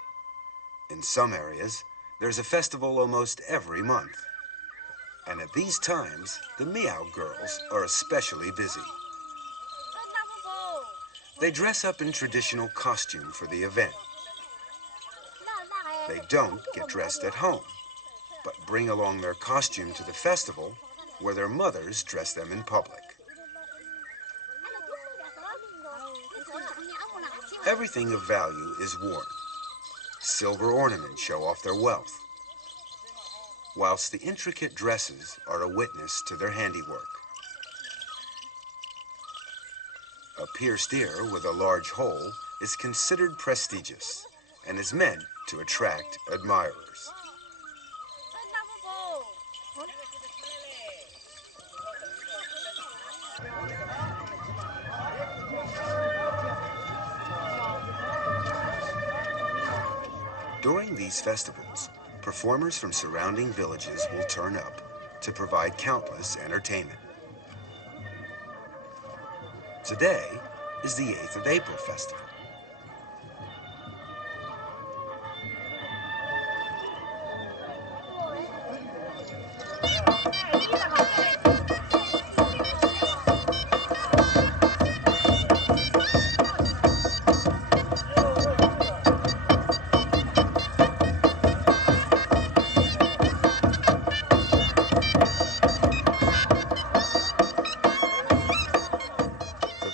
In some areas, there's a festival almost every month. And at these times, the Miao girls are especially busy. They dress up in traditional costume for the event. They don't get dressed at home, but bring along their costume to the festival where their mothers dress them in public. Everything of value is worn. Silver ornaments show off their wealth, whilst the intricate dresses are a witness to their handiwork. A pierced ear with a large hole is considered prestigious and is meant to attract admirers. During these festivals, performers from surrounding villages will turn up to provide countless entertainment. Today is the 8th of April festival.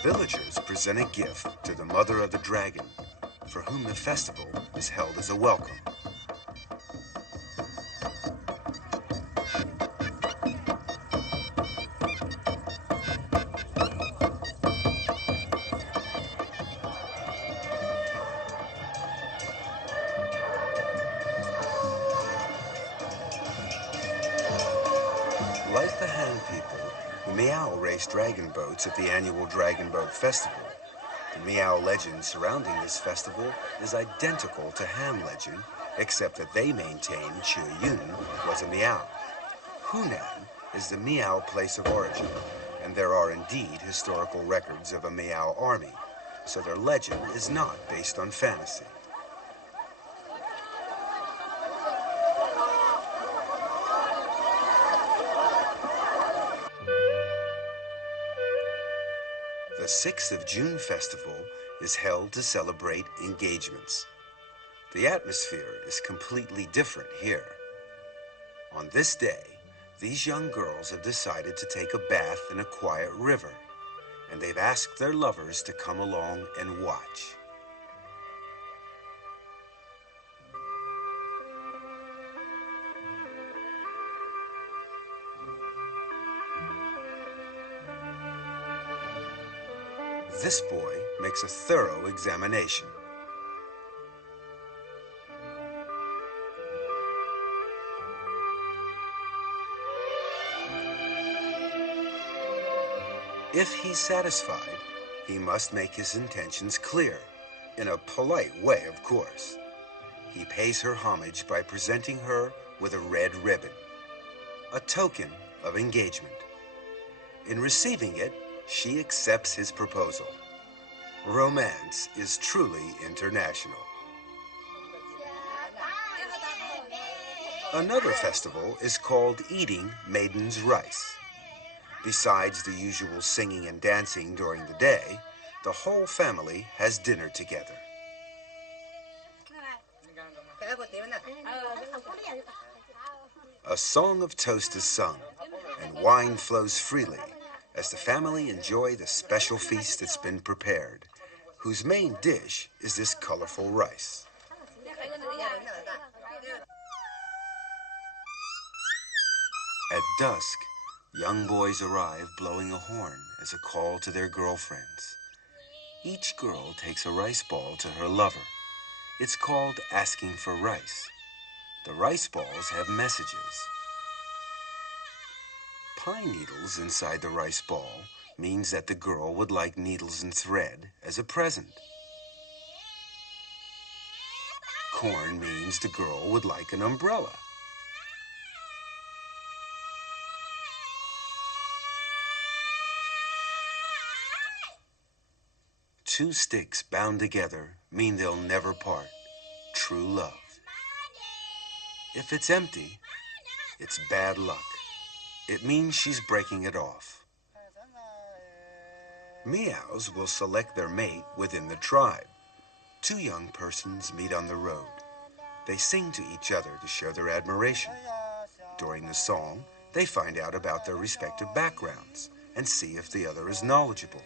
Villagers present a gift to the mother of the dragon, for whom the festival is held as a welcome. Like the Han people, the Miao race dragon boats at the annual Dragon Boat Festival. The Miao legend surrounding this festival is identical to Han legend, except that they maintain Chu Yun was a Miao. Hunan is the Miao place of origin, and there are indeed historical records of a Miao army, so their legend is not based on fantasy. The 6th of June festival is held to celebrate engagements. The atmosphere is completely different here. On this day, these young girls have decided to take a bath in a quiet river, and they've asked their lovers to come along and watch. This boy makes a thorough examination. If he's satisfied, he must make his intentions clear, in a polite way, of course. He pays her homage by presenting her with a red ribbon, a token of engagement. In receiving it, she accepts his proposal. Romance is truly international. Another festival is called Eating Maiden's Rice. Besides the usual singing and dancing during the day, the whole family has dinner together. A song of toast is sung, and wine flows freely as the family enjoy the special feast that's been prepared, whose main dish is this colorful rice. At dusk, young boys arrive blowing a horn as a call to their girlfriends. Each girl takes a rice ball to her lover. It's called asking for rice. The rice balls have messages. Pine needles inside the rice ball means that the girl would like needles and thread as a present. Corn means the girl would like an umbrella. Two sticks bound together mean they'll never part. True love. If it's empty, it's bad luck. It means she's breaking it off. Meows will select their mate within the tribe. Two young persons meet on the road. They sing to each other to show their admiration. During the song, they find out about their respective backgrounds and see if the other is knowledgeable.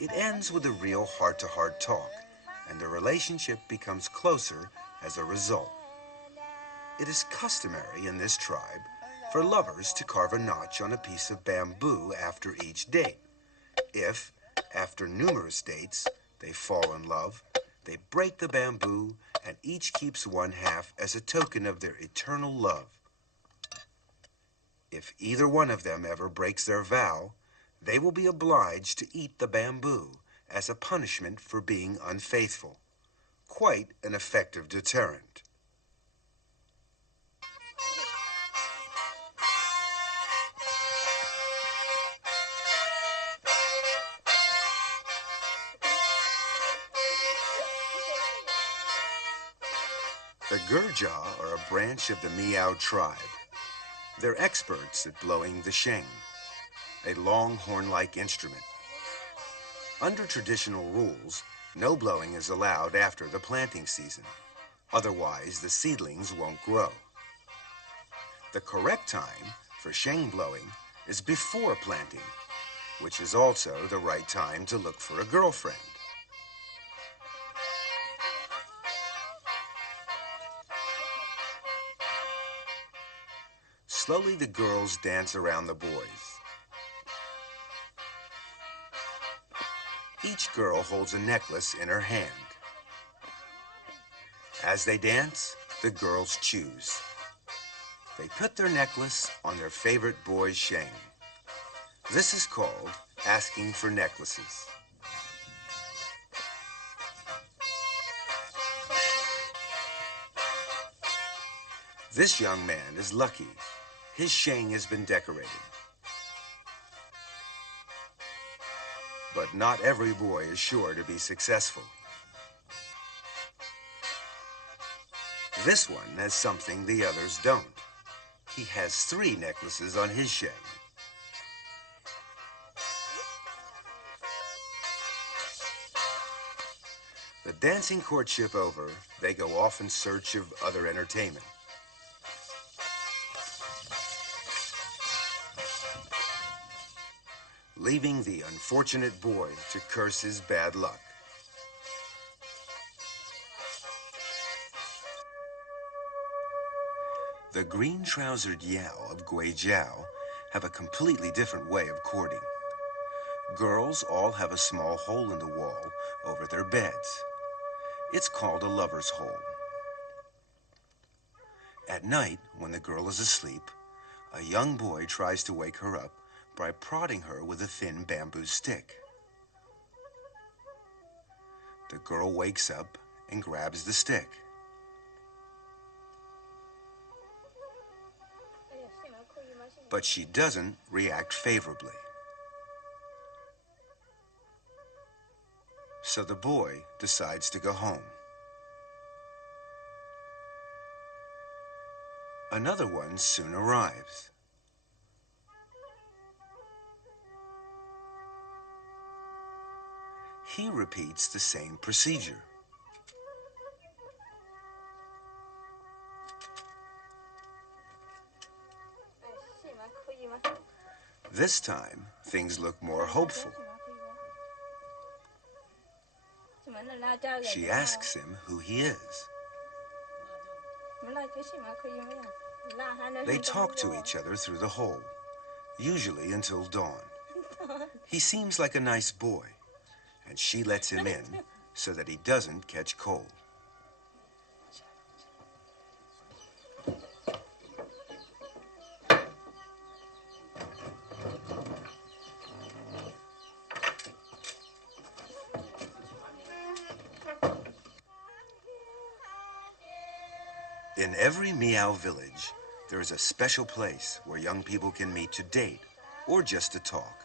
It ends with a real heart-to-heart talk, and the relationship becomes closer as a result. It is customary in this tribe for lovers to carve a notch on a piece of bamboo after each date. If, after numerous dates, they fall in love, they break the bamboo and each keeps one half as a token of their eternal love. If either one of them ever breaks their vow, they will be obliged to eat the bamboo as a punishment for being unfaithful. Quite an effective deterrent. The Gurja are a branch of the Miao tribe. They're experts at blowing the sheng, a long horn-like instrument. Under traditional rules, no blowing is allowed after the planting season. Otherwise, the seedlings won't grow. The correct time for sheng blowing is before planting, which is also the right time to look for a girlfriend. Slowly, the girls dance around the boys. Each girl holds a necklace in her hand. As they dance, the girls choose. They put their necklace on their favorite boy's sheng. This is called asking for necklaces. This young man is lucky. His sheng has been decorated. But not every boy is sure to be successful. This one has something the others don't. He has 3 necklaces on his sheng. The The dancing courtship over, they go off in search of other entertainment. Leaving the unfortunate boy to curse his bad luck. The green-trousered Yao of Guijiao have a completely different way of courting. Girls all have a small hole in the wall over their beds. It's called a lover's hole. At night, when the girl is asleep, a young boy tries to wake her up by prodding her with a thin bamboo stick. The girl wakes up and grabs the stick. But she doesn't react favorably. So the boy decides to go home. Another one soon arrives. He repeats the same procedure. This time, things look more hopeful. She asks him who he is. They talk to each other through the hole, usually until dawn. He seems like a nice boy, and she lets him in so that he doesn't catch cold. In every Miao village, there is a special place where young people can meet to date or just to talk.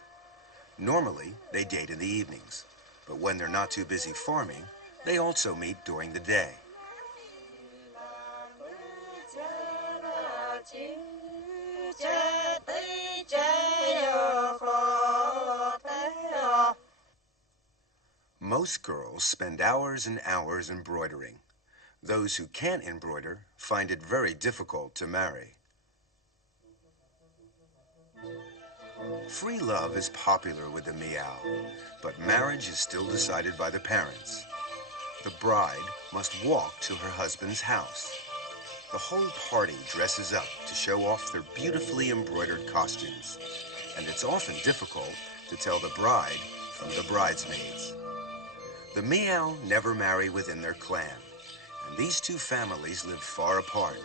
Normally, they date in the evenings, but when they're not too busy farming, they also meet during the day. Most girls spend hours and hours embroidering. Those who can't embroider find it very difficult to marry. Free love is popular with the Miao, but marriage is still decided by the parents. The bride must walk to her husband's house. The whole party dresses up to show off their beautifully embroidered costumes, and it's often difficult to tell the bride from the bridesmaids. The Miao never marry within their clan, and these two families live far apart,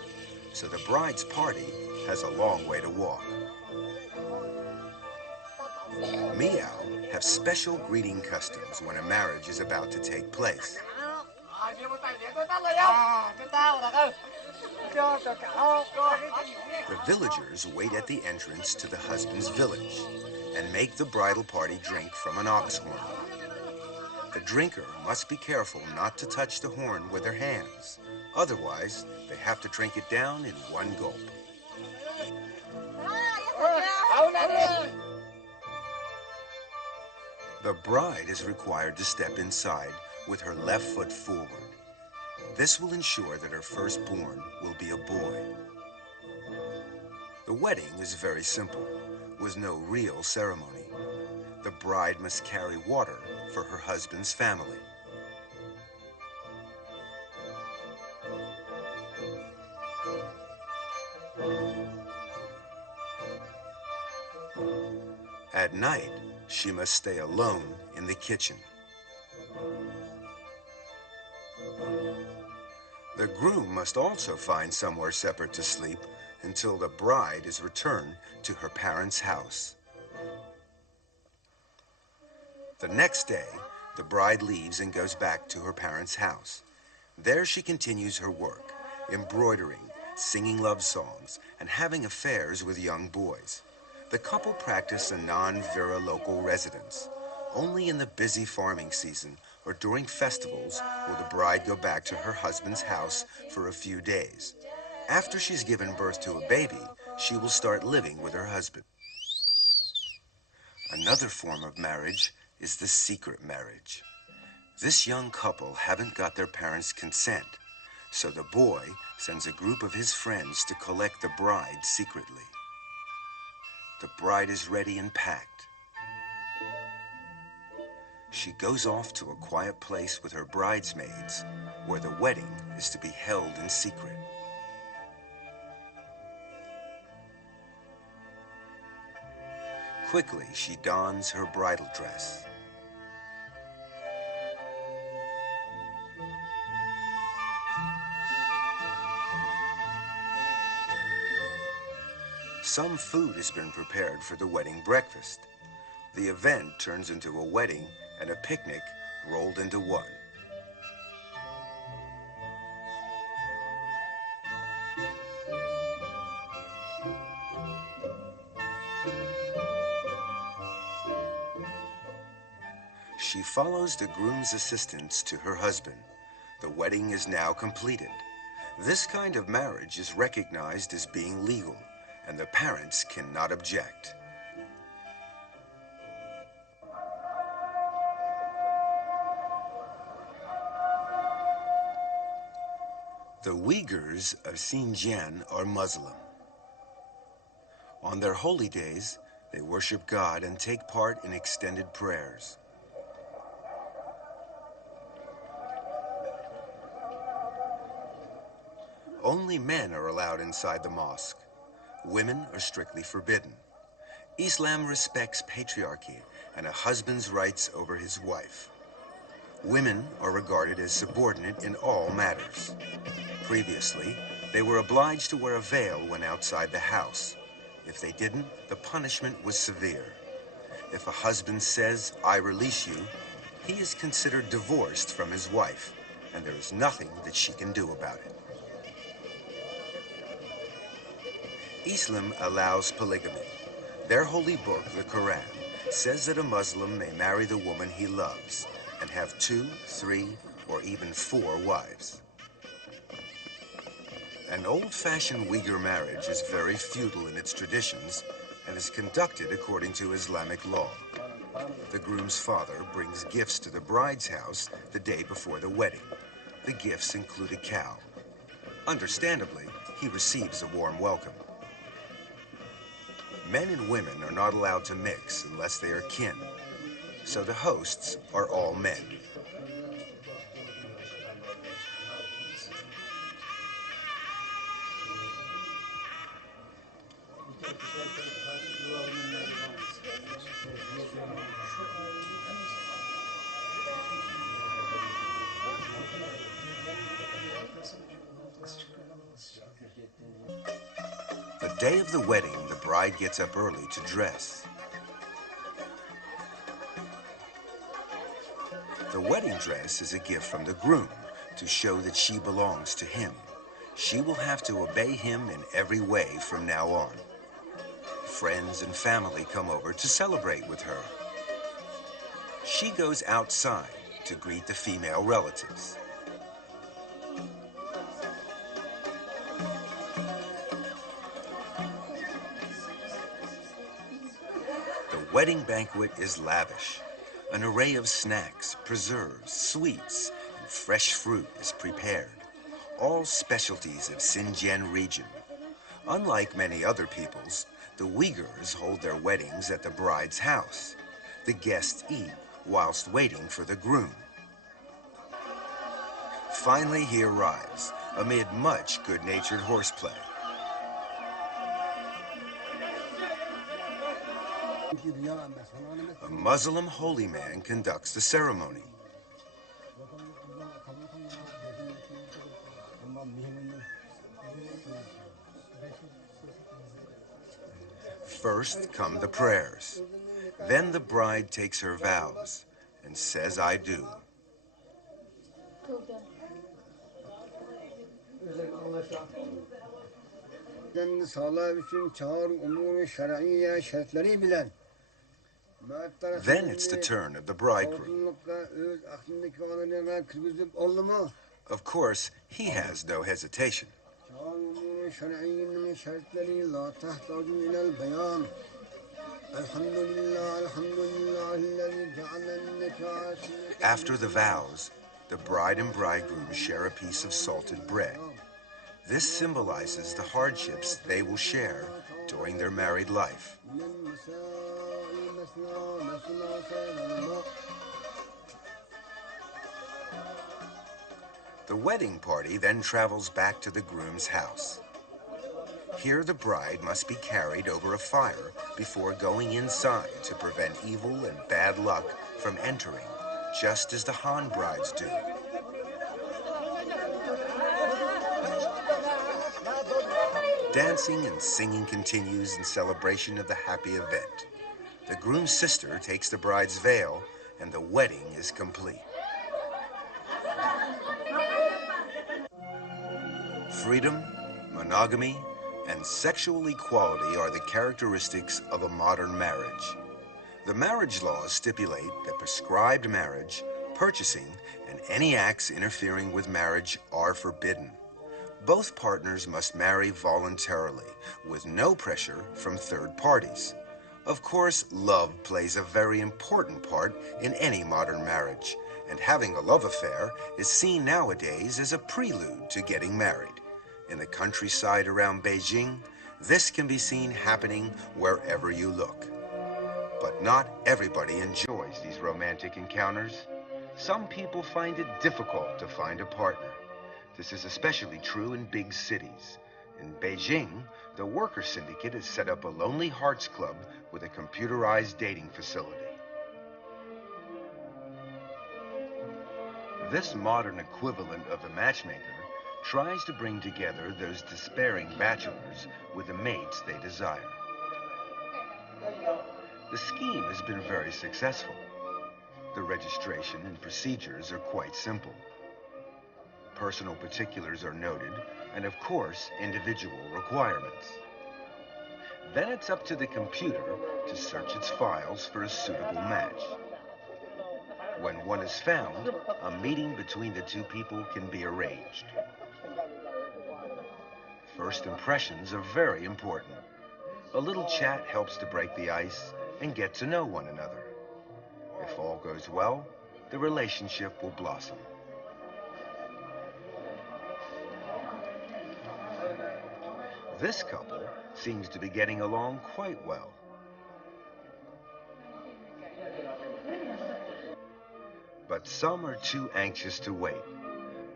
so the bride's party has a long way to walk. Miao have special greeting customs when a marriage is about to take place. The villagers wait at the entrance to the husband's village and make the bridal party drink from an ox horn. The drinker must be careful not to touch the horn with their hands. Otherwise, they have to drink it down in one gulp. The bride is required to step inside with her left foot forward. This will ensure that her firstborn will be a boy. The wedding is very simple, with no real ceremony. The bride must carry water for her husband's family. At night, she must stay alone in the kitchen. The groom must also find somewhere separate to sleep until the bride is returned to her parents' house. The next day, the bride leaves and goes back to her parents' house. There she continues her work, embroidering, singing love songs, and having affairs with young boys. The couple practice a non-vira local residence. Only in the busy farming season or during festivals will the bride go back to her husband's house for a few days. After she's given birth to a baby, she will start living with her husband. Another form of marriage is the secret marriage. This young couple haven't got their parents' consent, so the boy sends a group of his friends to collect the bride secretly. The bride is ready and packed. She goes off to a quiet place with her bridesmaids, where the wedding is to be held in secret. Quickly, she dons her bridal dress. Some food has been prepared for the wedding breakfast. The event turns into a wedding and a picnic rolled into one. She follows the groom's assistants to her husband. The wedding is now completed. This kind of marriage is recognized as being legal, and the parents cannot object. The Uyghurs of Xinjiang are Muslim. On their holy days, they worship God and take part in extended prayers. Only men are allowed inside the mosque. Women are strictly forbidden. Islam respects patriarchy and a husband's rights over his wife. Women are regarded as subordinate in all matters. Previously, they were obliged to wear a veil when outside the house. If they didn't, the punishment was severe. If a husband says, "I release you," he is considered divorced from his wife, and there is nothing that she can do about it. Islam allows polygamy. Their holy book, the Quran, says that a Muslim may marry the woman he loves and have 2, 3, or even 4 wives. An old-fashioned Uyghur marriage is very feudal in its traditions and is conducted according to Islamic law. The groom's father brings gifts to the bride's house the day before the wedding. The gifts include a cow. Understandably, he receives a warm welcome. Men and women are not allowed to mix unless they are kin, so the hosts are all men. The day of the wedding, the bride gets up early to dress. The wedding dress is a gift from the groom to show that she belongs to him. She will have to obey him in every way from now on. Friends and family come over to celebrate with her. She goes outside to greet the female relatives. The wedding banquet is lavish. An array of snacks, preserves, sweets, and fresh fruit is prepared. All specialties of Xinjiang region. Unlike many other peoples, the Uyghurs hold their weddings at the bride's house. The guests eat whilst waiting for the groom. Finally, he arrives, amid much good-natured horseplay. A Muslim holy man conducts the ceremony. First come the prayers. Then the bride takes her vows and says, "I do." Then it's the turn of the bridegroom. Of course, he has no hesitation. After the vows, the bride and bridegroom share a piece of salted bread. This symbolizes the hardships they will share during their married life. The wedding party then travels back to the groom's house. Here the bride must be carried over a fire before going inside to prevent evil and bad luck from entering, just as the Han brides do. Dancing and singing continues in celebration of the happy event. The groom's sister takes the bride's veil, and the wedding is complete. Freedom, monogamy, and sexual equality are the characteristics of a modern marriage. The marriage laws stipulate that prescribed marriage, purchasing, and any acts interfering with marriage are forbidden. Both partners must marry voluntarily, with no pressure from third parties. Of course, love plays a very important part in any modern marriage, and having a love affair is seen nowadays as a prelude to getting married. In the countryside around Beijing, this can be seen happening wherever you look. But not everybody enjoys these romantic encounters. Some people find it difficult to find a partner. This is especially true in big cities. In Beijing, the Worker Syndicate has set up a Lonely Hearts Club with a computerized dating facility. This modern equivalent of the matchmaker tries to bring together those despairing bachelors with the mates they desire. The scheme has been very successful. The registration and procedures are quite simple. Personal particulars are noted, and of course, individual requirements. Then it's up to the computer to search its files for a suitable match. When one is found, a meeting between the two people can be arranged. First impressions are very important. A little chat helps to break the ice and get to know one another. If all goes well, the relationship will blossom. This couple seems to be getting along quite well. But some are too anxious to wait.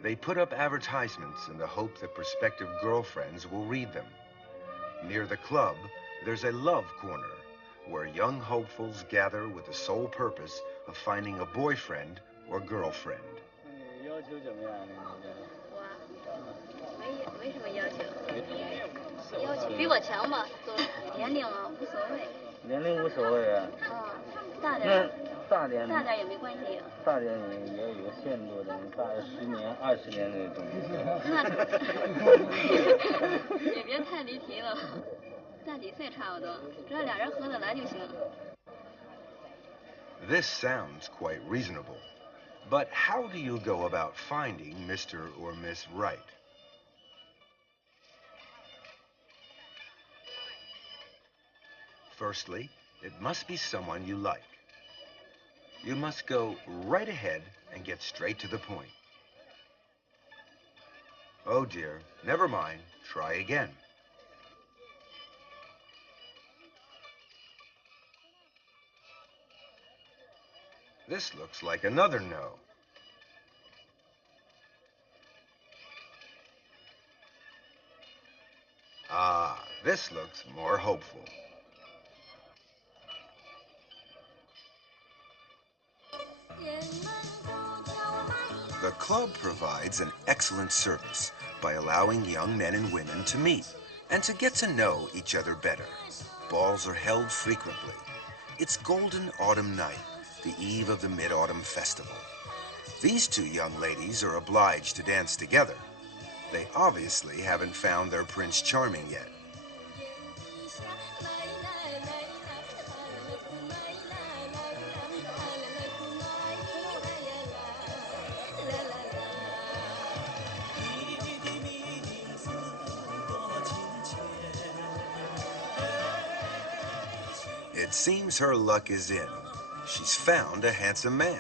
They put up advertisements in the hope that prospective girlfriends will read them. Near the club, there's a love corner where young hopefuls gather with the sole purpose of finding a boyfriend or girlfriend. 没什么要求，要求比我强吧，年龄啊无所谓。年龄无所谓啊。啊，大点。大点也没关系。大点也有个限度的，大10年、20年那种。那也别太离题了，大几岁差不多，只要俩人合得来就行。This sounds quite reasonable, but how do you go about finding Mr. or Miss Right? Firstly, it must be someone you like. You must go right ahead and get straight to the point. Oh dear, never mind, try again. This looks like another no. Ah, this looks more hopeful. The club provides an excellent service by allowing young men and women to meet and to get to know each other better. Balls are held frequently. It's Golden Autumn Night, the eve of the Mid-Autumn Festival. These two young ladies are obliged to dance together. They obviously haven't found their Prince Charming yet. It seems her luck is in. she's found a handsome man.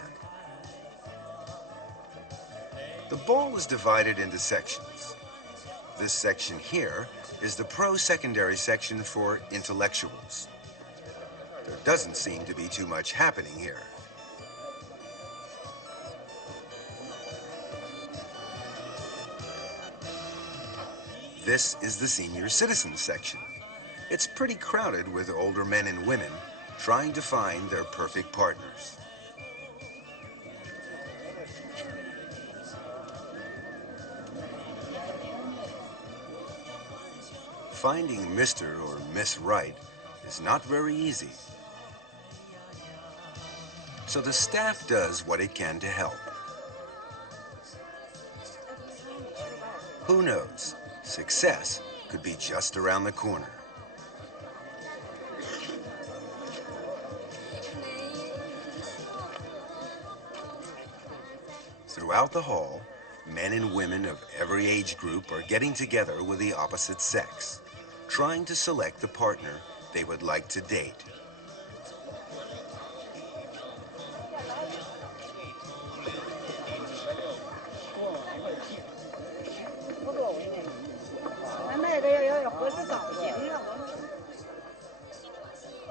The ball is divided into sections. This section here is the pro-secondary section for intellectuals. There doesn't seem to be too much happening here. This is the senior citizen section. It's pretty crowded with older men and women trying to find their perfect partners. Finding Mr. or Miss Right is not very easy. So the staff does what it can to help. Who knows? Success could be just around the corner. Throughout the hall, men and women of every age group are getting together with the opposite sex, trying to select the partner they would like to date.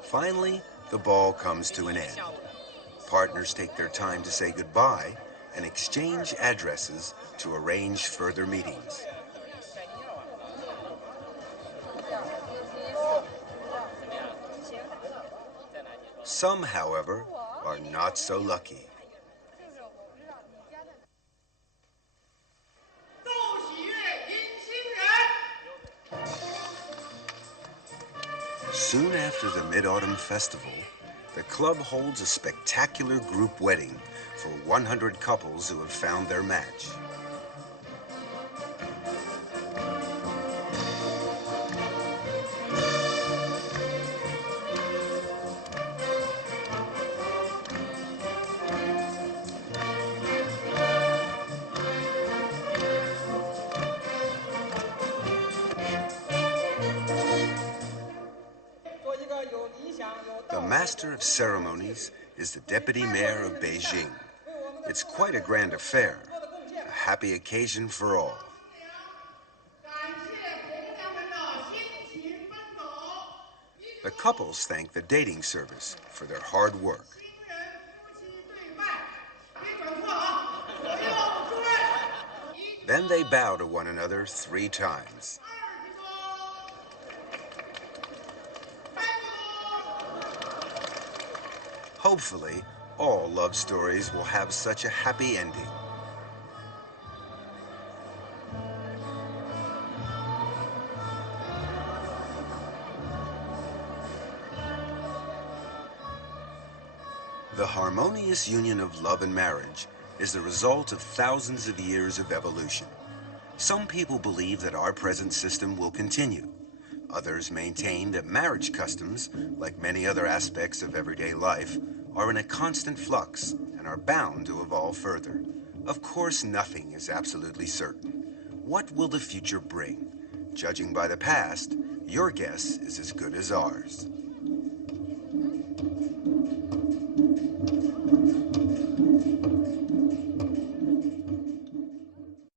Finally, the ball comes to an end. Partners take their time to say goodbye and exchange addresses to arrange further meetings. Some, however, are not so lucky. Soon after the Mid-Autumn Festival, the club holds a spectacular group wedding for 100 couples who have found their match. The Master of Ceremonies is the Deputy Mayor of Beijing. It's quite a grand affair, a happy occasion for all. The couples thank the dating service for their hard work. Then they bow to one another 3 times. Hopefully, all love stories will have such a happy ending. The harmonious union of love and marriage is the result of thousands of years of evolution. Some people believe that our present system will continue. Others maintain that marriage customs, like many other aspects of everyday life, are in a constant flux and are bound to evolve further. Of course, nothing is absolutely certain. What will the future bring? Judging by the past, your guess is as good as ours.